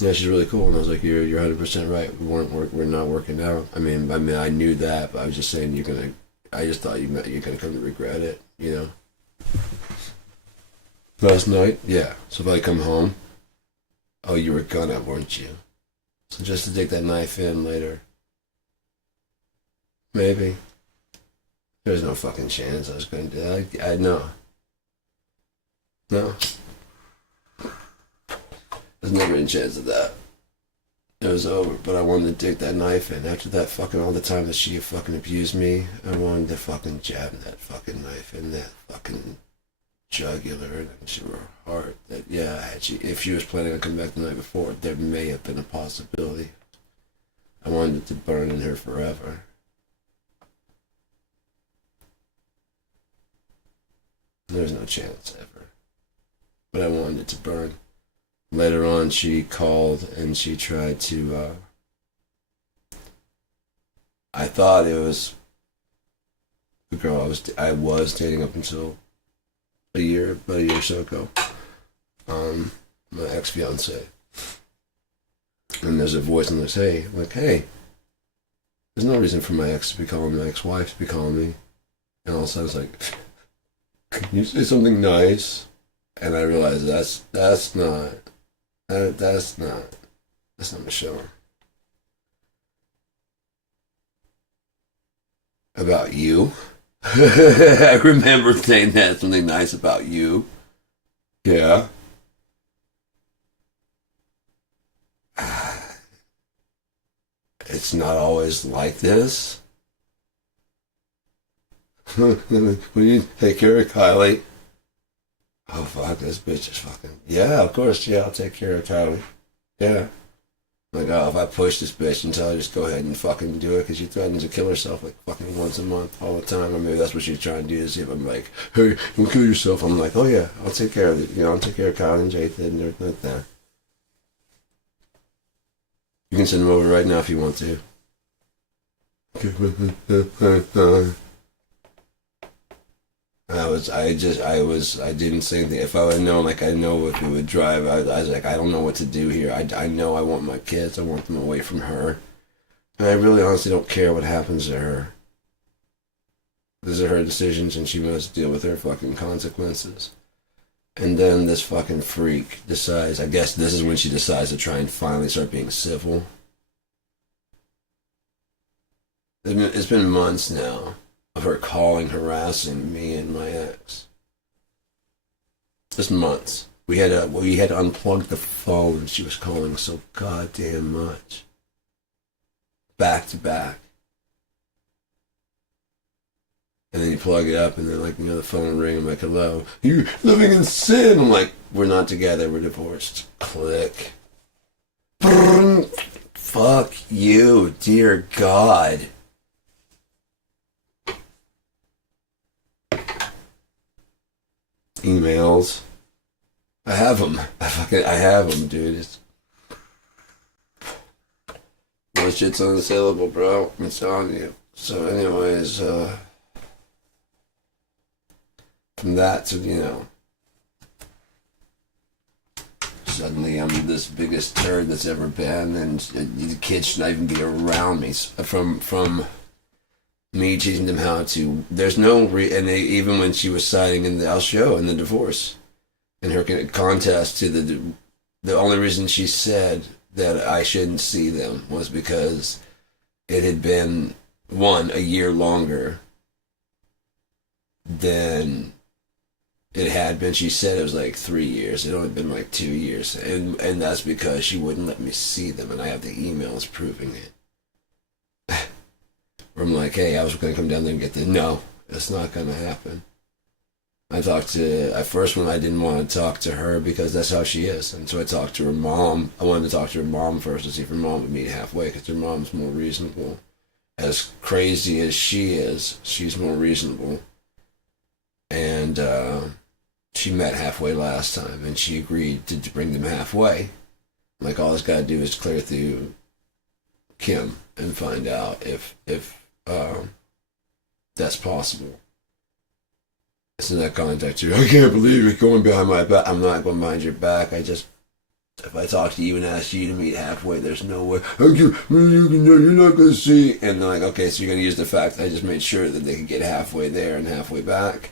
Yeah, she's really cool. And I was like, you're 100% right. We're not working out. I mean, I knew that, but I was just saying I just thought you're gonna come to regret it, Last night? Yeah. So if I come home, oh, you were gonna, weren't you? So just to take that knife in later. Maybe. There's no fucking chance I was gonna do that. I know. No. There's never any chance of that. It was over, but I wanted to dig that knife in. After that all the time that she fucking abused me, I wanted to fucking jab that fucking knife in that fucking jugular and into her heart that, yeah, if she was planning on coming back the night before, there may have been a possibility. I wanted it to burn in her forever. There's no chance ever. But I wanted it to burn. Later on, she called and she tried to, I thought it was the girl I was dating up until about a year or so ago. My ex-fiance. And there's a voice in this, hey, there's no reason for my ex to be calling my ex-wife to be calling me. And all of a sudden it's like, can you say something nice? And I realized that's not Michelle. About you? I remember saying that, something nice about you. Yeah. It's not always like this. Will you take care of Kylie? Oh fuck, this bitch is fucking. Yeah, of course, yeah, I'll take care of Kylie. Yeah. Like, oh, if I push this bitch until I just go ahead and fucking do it because she threatens to kill herself like fucking once a month all the time. Or maybe that's what she's trying to do, to see if I'm like, hey, don't kill yourself. I'm like, oh yeah, I'll take care of it. You know, I'll take care of Kyle and Jathan and everything like that. You can send them over right now if you want to. I didn't say anything. If I would have known, like, I know if we would drive, I was like, I don't know what to do here. I know I want my kids. I want them away from her. And I really honestly don't care what happens to her. These are her decisions and she must deal with her fucking consequences. And then this fucking freak decides, I guess this is when she decides to try and finally start being civil. It's been months now of her calling, harassing me and my ex. Just months. We had to unplug the phone. She was calling so goddamn much. Back to back. And then you plug it up and then, like, you know, the phone will ring. I'm like, hello. You're living in sin. I'm like, we're not together. We're divorced. Click. Brrr. Fuck you, dear God. Emails. I have them. I have them, dude. This shit's unassailable, bro. I'm telling you. So anyways, from that to, you know, suddenly I'm this biggest turd that's ever been, and the kids should not even be around me. From me teaching them how to, there's no and even when she was signing in the show in the divorce, in her contest to the only reason she said that I shouldn't see them was because it had been a year longer than it had been. She said it was like 3 years. It had only been like 2 years, and that's because she wouldn't let me see them, and I have the emails proving it. Where I'm like, hey, I was going to come down there and get the... No, it's not going to happen. At first when I didn't want to talk to her because that's how she is. And so I talked to her mom. I wanted to talk to her mom first to see if her mom would meet halfway because her mom's more reasonable. As crazy as she is, she's more reasonable. And she met halfway last time and she agreed to bring them halfway. Like, all it's got to do is clear through Kim and find out if that's possible. So that contact you, I can't believe you're going behind my back. I'm not going behind your back. If I talk to you and ask you to meet halfway, there's no way. You're not going to see. And they're like, okay, so you're going to use the fact that I just made sure that they could get halfway there and halfway back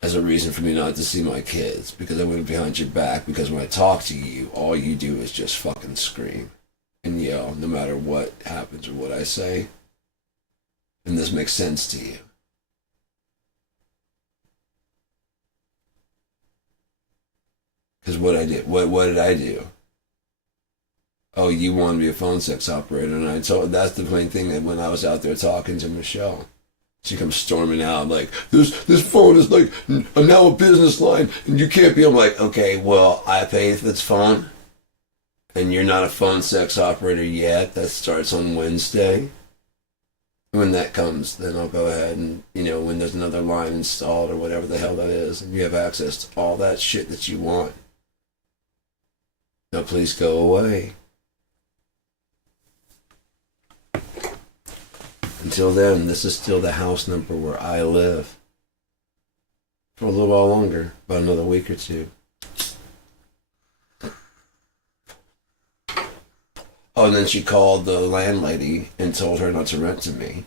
as a reason for me not to see my kids, because I went behind your back, because when I talk to you, all you do is just fucking scream and yell no matter what happens or what I say. And this makes sense to you. Because what did I do? Oh, you want to be a phone sex operator, and I told, that's the main thing that when I was out there talking to Michelle. She comes storming out like, this phone is like now a business line and you can't be. I'm like, okay, well, I pay for this phone and you're not a phone sex operator yet. That starts on Wednesday. When that comes, then I'll go ahead and, when there's another line installed or whatever the hell that is, and you have access to all that shit that you want. Now please go away. Until then, this is still the house number where I live. For a little while longer, about another week or two. Oh, and then she called the landlady and told her not to rent to me.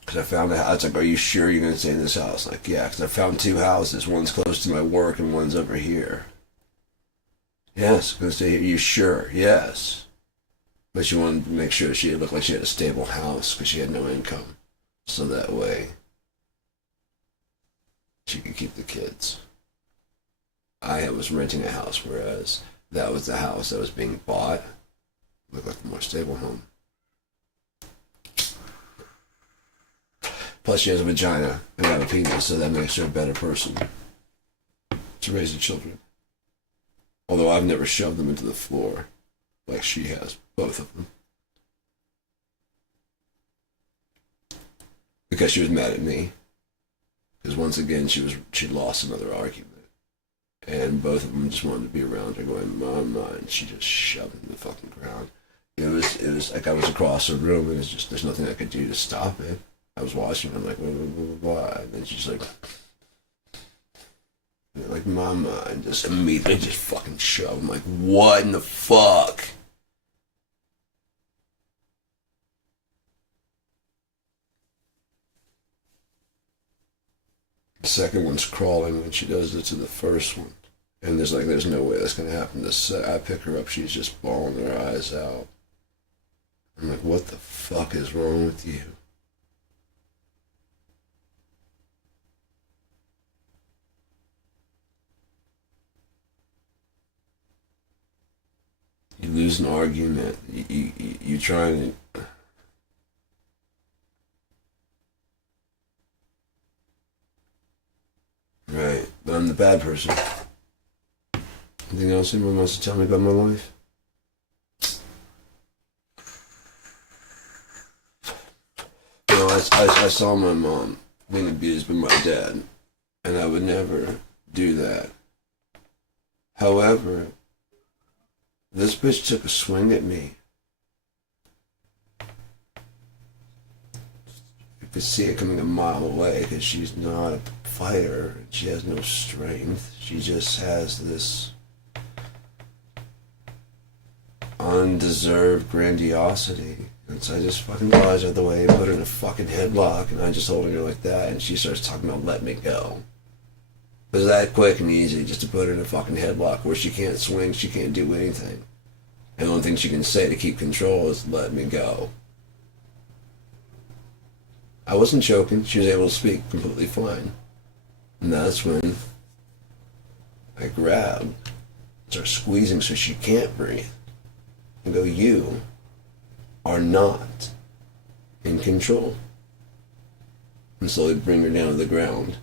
Because I found a house. Like, are you sure you're going to stay in this house? Like, yeah, because I found 2 houses. One's close to my work and one's over here. Yes, I'm going to stay here. You sure? Yes. But she wanted to make sure she looked like she had a stable house because she had no income. So that way, she could keep the kids. I was renting a house, whereas that was the house that was being bought. Looked like a more stable home. Plus, she has a vagina and I have a penis, so that makes her a better person to raise the children. Although I've never shoved them into the floor like she has, both of them. Because she was mad at me. Because once again, she lost another argument. And both of them just wanted to be around her going, Mama, and she just shoved in the fucking ground. It was like I was across the room and there's nothing I could do to stop it. I was watching, I'm like, blah, blah, blah, blah, and then she's like, Mama, and just immediately just fucking shove. I'm like, what in the fuck? The second one's crawling when she does it to the first one. And there's no way that's gonna happen. I pick her up, she's just bawling her eyes out. I'm like, what the fuck is wrong with you? You lose an argument. You trying to. Right, but I'm the bad person. Anything else anyone wants to tell me about my life? I saw my mom being abused by my dad, and I would never do that. However, this bitch took a swing at me. You could see it coming a mile away because she's not a fighter. She has no strength. She just has this undeserved grandiosity. And so I just fucking dodged out of the way, put her in a fucking headlock, and I just holding her like that, and she starts talking about let me go. It was that quick and easy just to put her in a fucking headlock where she can't swing, she can't do anything. And the only thing she can say to keep control is let me go. I wasn't choking, she was able to speak completely fine. And that's when I grabbed, start squeezing so she can't breathe, and go, you are not in control. And slowly bring her down to the ground.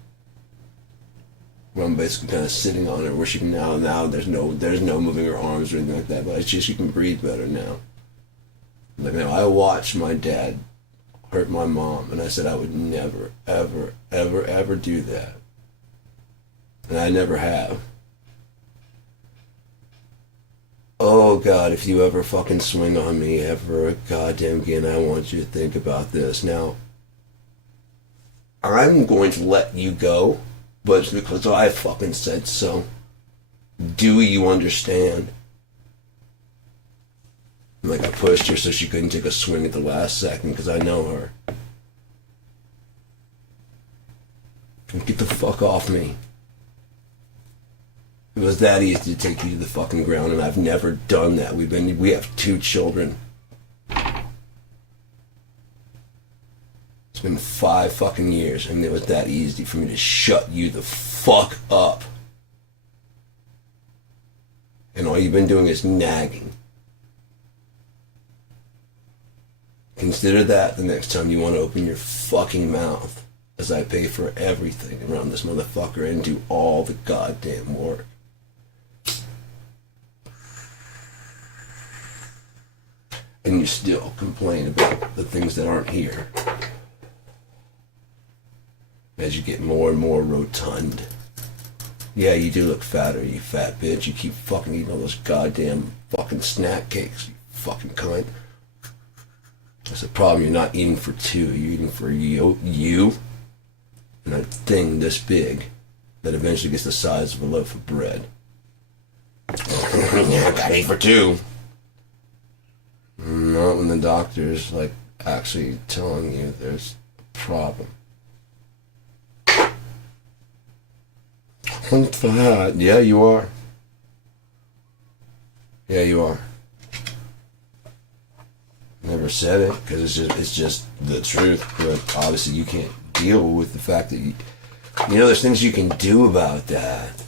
Where I'm basically kind of sitting on her, where she can now there's no moving her arms or anything like that, but it's just she can breathe better now. Like now, I watched my dad hurt my mom, and I said I would never, ever, ever, ever do that. And I never have. Oh God, if you ever fucking swing on me ever goddamn again, I want you to think about this. Now, I'm going to let you go, but it's because I fucking said so. Do you understand? Like, I pushed her so she couldn't take a swing at the last second because I know her. Get the fuck off me. It was that easy to take you to the fucking ground, and I've never done that. We have 2 children. It's been 5 fucking years, and it was that easy for me to shut you the fuck up. and all you've been doing is nagging. Consider that the next time you want to open your fucking mouth, as I pay for everything around this motherfucker and do all the goddamn work. And you still complain about the things that aren't here. As you get more and more rotund. Yeah, you do look fatter, you fat bitch. You keep fucking eating all those goddamn fucking snack cakes, you fucking cunt. That's the problem, you're not eating for two, you're eating for you, and a thing this big that eventually gets the size of a loaf of bread. I gotta eat for two. Not when the doctor's like actually telling you there's a problem. I'm fat. Yeah, you are. Yeah, you are. Never said it because it's just the truth. But obviously, you can't deal with the fact that you know there's things you can do about that.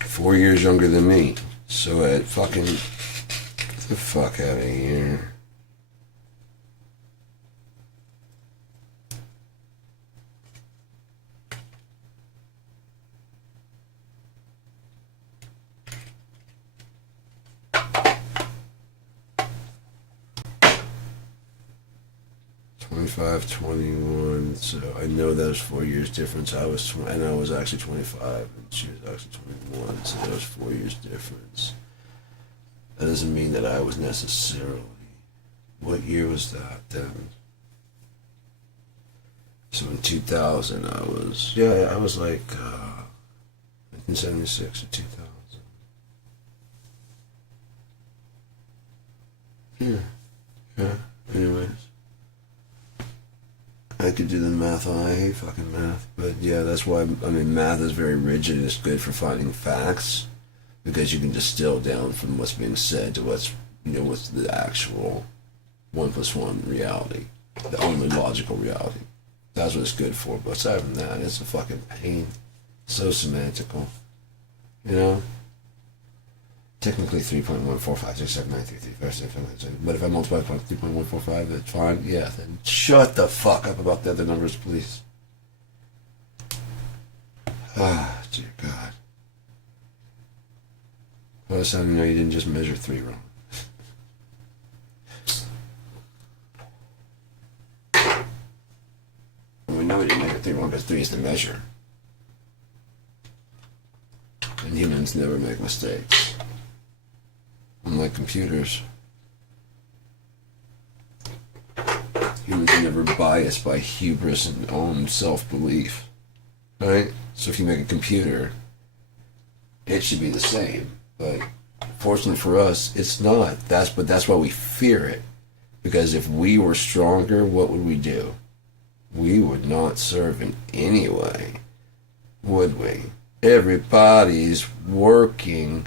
Four years younger than me. So at fucking... Get the fuck out of here. '25, 21, so I know that was 4 years difference. I was 20, and I was actually 25, and she was actually 21, so that was 4 years difference. That doesn't mean that I was necessarily... What year was that then? So in 2000 I was... Yeah, I was like 1976 or 2000. Yeah, anyways. I could do the math. I hate fucking math. But yeah, that's why, I mean, math is very rigid. It's good for finding facts because you can distill down from what's being said to what's, what's the actual 1 + 1 reality. The only logical reality. That's what it's good for. But aside from that, it's a fucking pain. So semantical. Technically 3.145679335. But if I multiply by 3.145, that's fine. Yeah, then shut the fuck up about the other numbers, please. Ah, dear God. Well, that's how you know you didn't just measure 3 wrong. We know we didn't measure 3 wrong because 3 is the measure. And humans never make mistakes. Unlike computers. Humans are never biased by hubris and own self-belief. Right? So if you make a computer, it should be the same. But fortunately for us, it's not. But that's why we fear it. Because if we were stronger, what would we do? We would not serve in any way. Would we? Everybody's working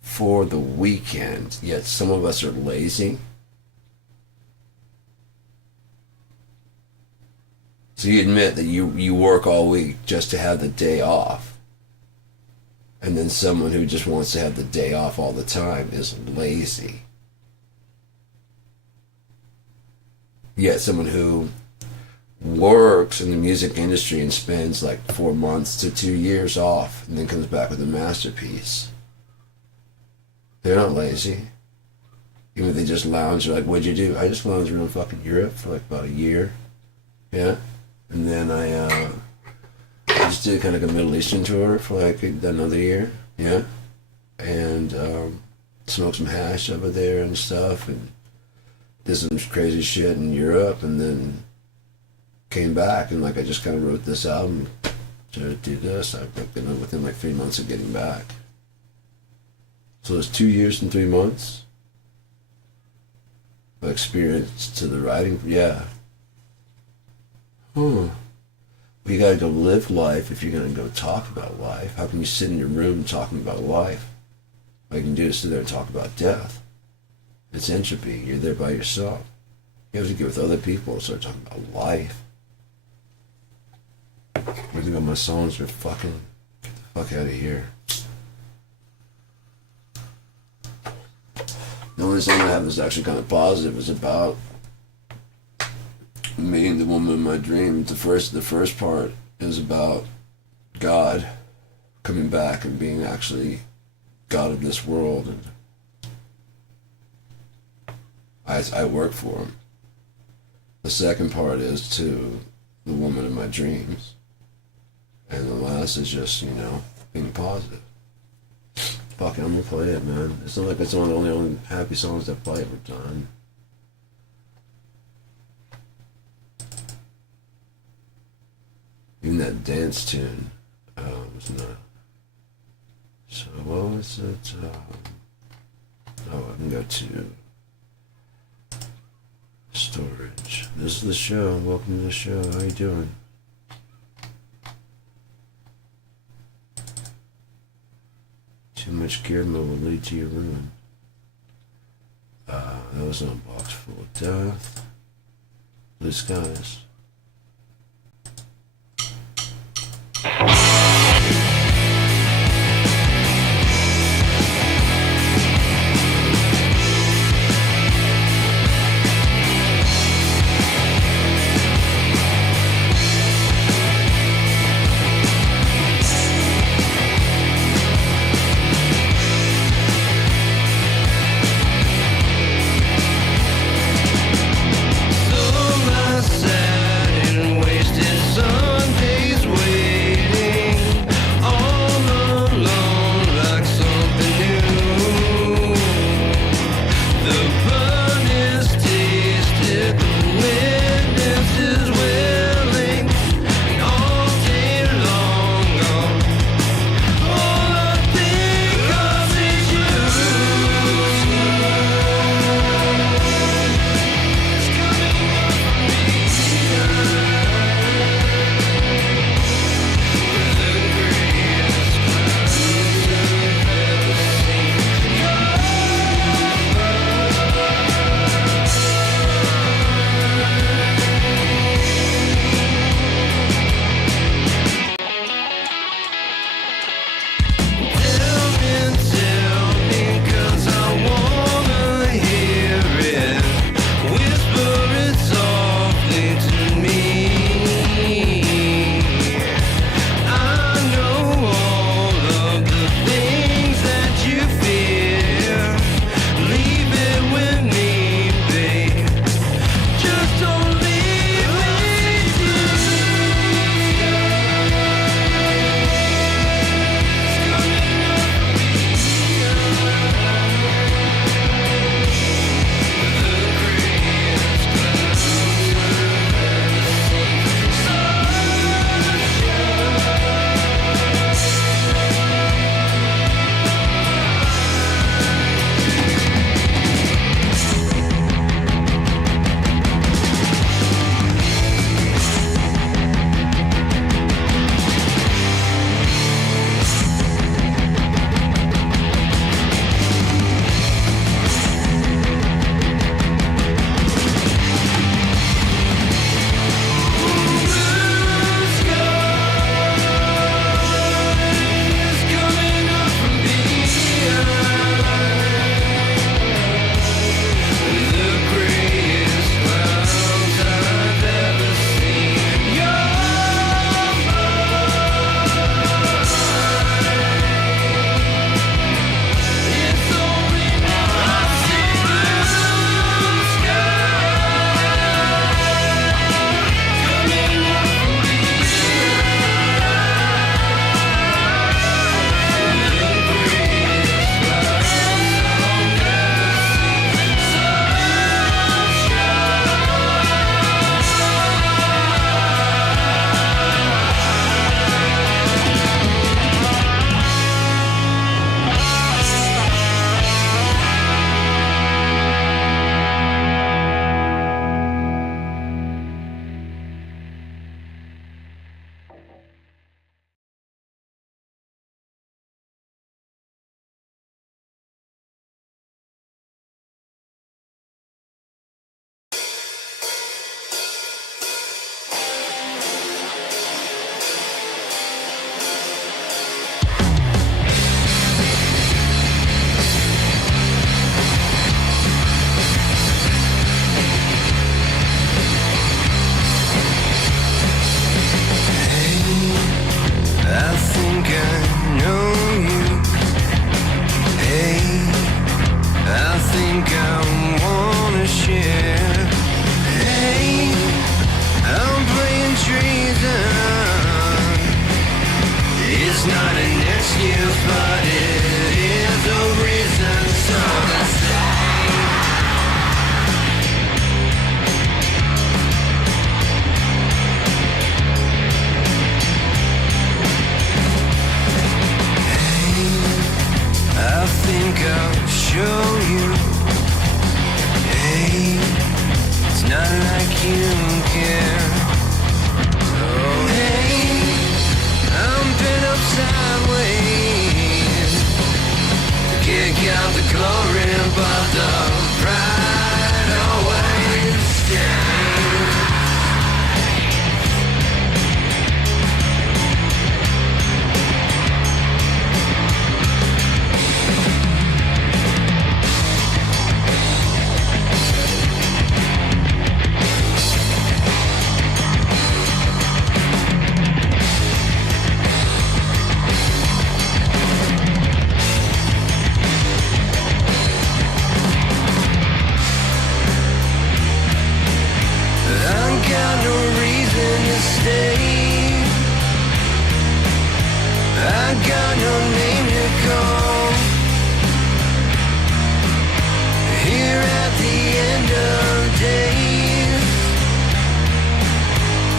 for the weekend, yet some of us are lazy. So you admit that you work all week just to have the day off. And then someone who just wants to have the day off all the time is lazy. Yet someone who works in the music industry and spends like 4 months to 2 years off and then comes back with a masterpiece. They're not lazy. Even if they just lounge, like, what'd you do? I just lounged around fucking Europe for like about a year. Yeah. And then I just did kind of like a Middle Eastern tour for like another year. Yeah. And smoked some hash over there and stuff and did some crazy shit in Europe and then came back and like I just kind of wrote this album to do this. I've been within like 3 months of getting back. So it's 2 years and 3 months of experience to the writing. Yeah. Well, you gotta go live life if you're gonna go talk about life. How can you sit in your room talking about life? All you can do is sit there and talk about death. It's entropy. You're there by yourself. You have to get with other people and start talking about life. Everything on my songs are fucking, get the fuck out of here. The only song I have that's actually kind of positive is about meeting the woman of my dream. The first part is about God coming back and being actually God of this world, and I work for him. The second part is to the woman of my dreams, and the last is just, you know, being positive. Fuck it, I'm gonna play it, man. It's not like it's one of the only happy songs that play every time. Even that dance tune was not. So what was it? Oh, I can go to storage. This is the show. Welcome to the show. How you doing? Too much gear mode will lead to your ruin. That was on a box full of death. Blue skies. Myself you care. Oh hey, I'm bent up sideways to kick out the glory, but the pride always stays. I got no name to call. Here at the end of days,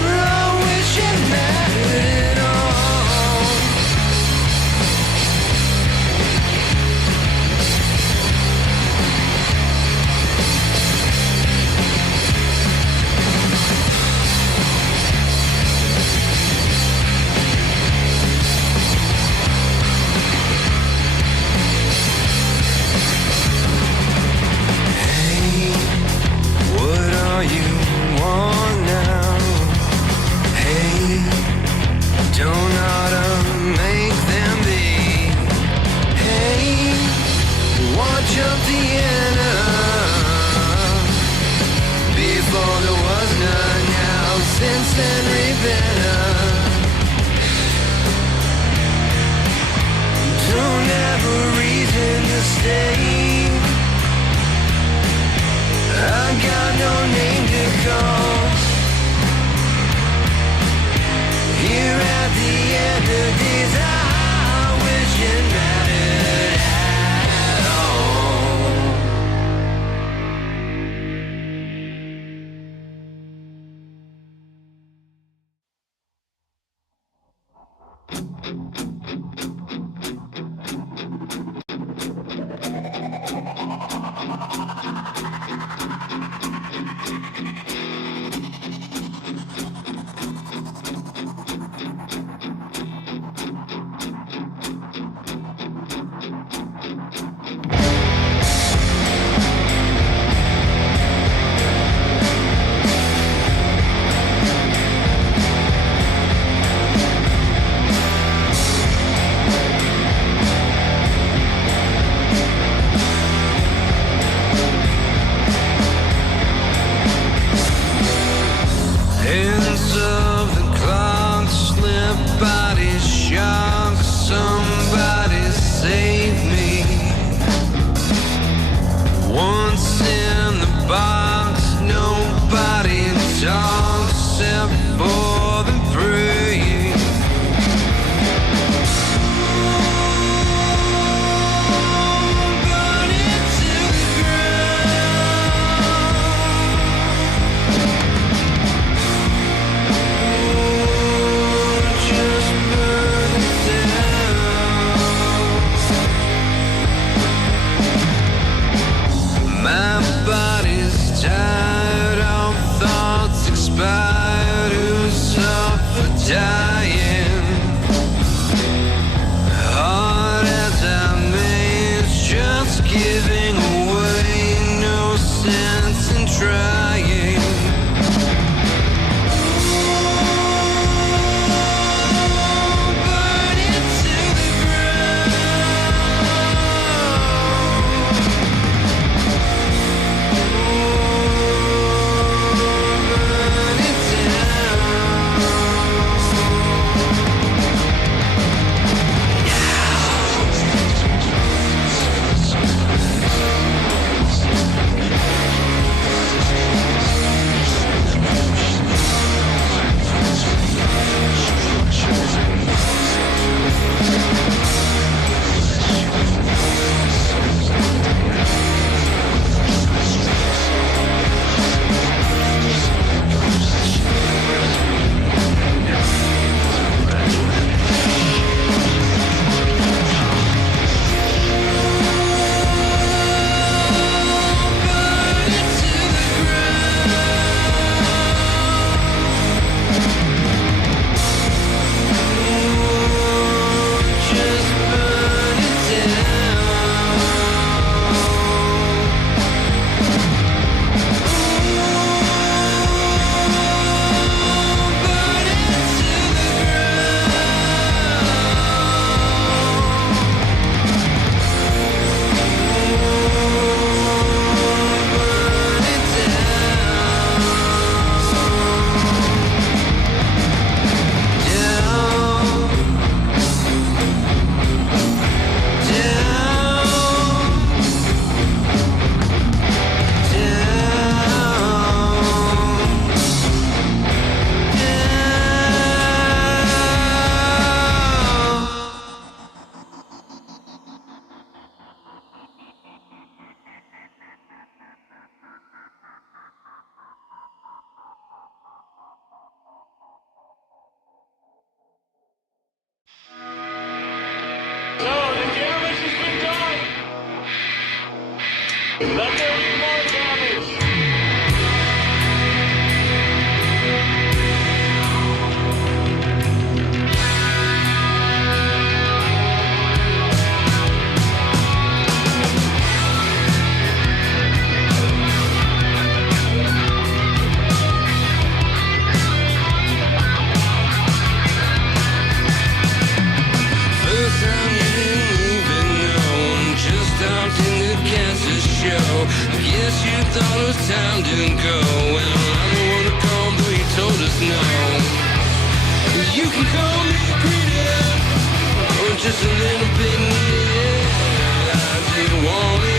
I wish it mattered at all. You want now? Hey, don't automate them be. Hey, watch up the end before there was none. Now since then repent. Don't have a reason to stay. I got no name to call. Here at the end of days, I wish it mattered at all. thought it was time didn't go. Well, I'm the one who called, but he told us no. You can call me greedy, or just a little bit, yeah. I didn't want it.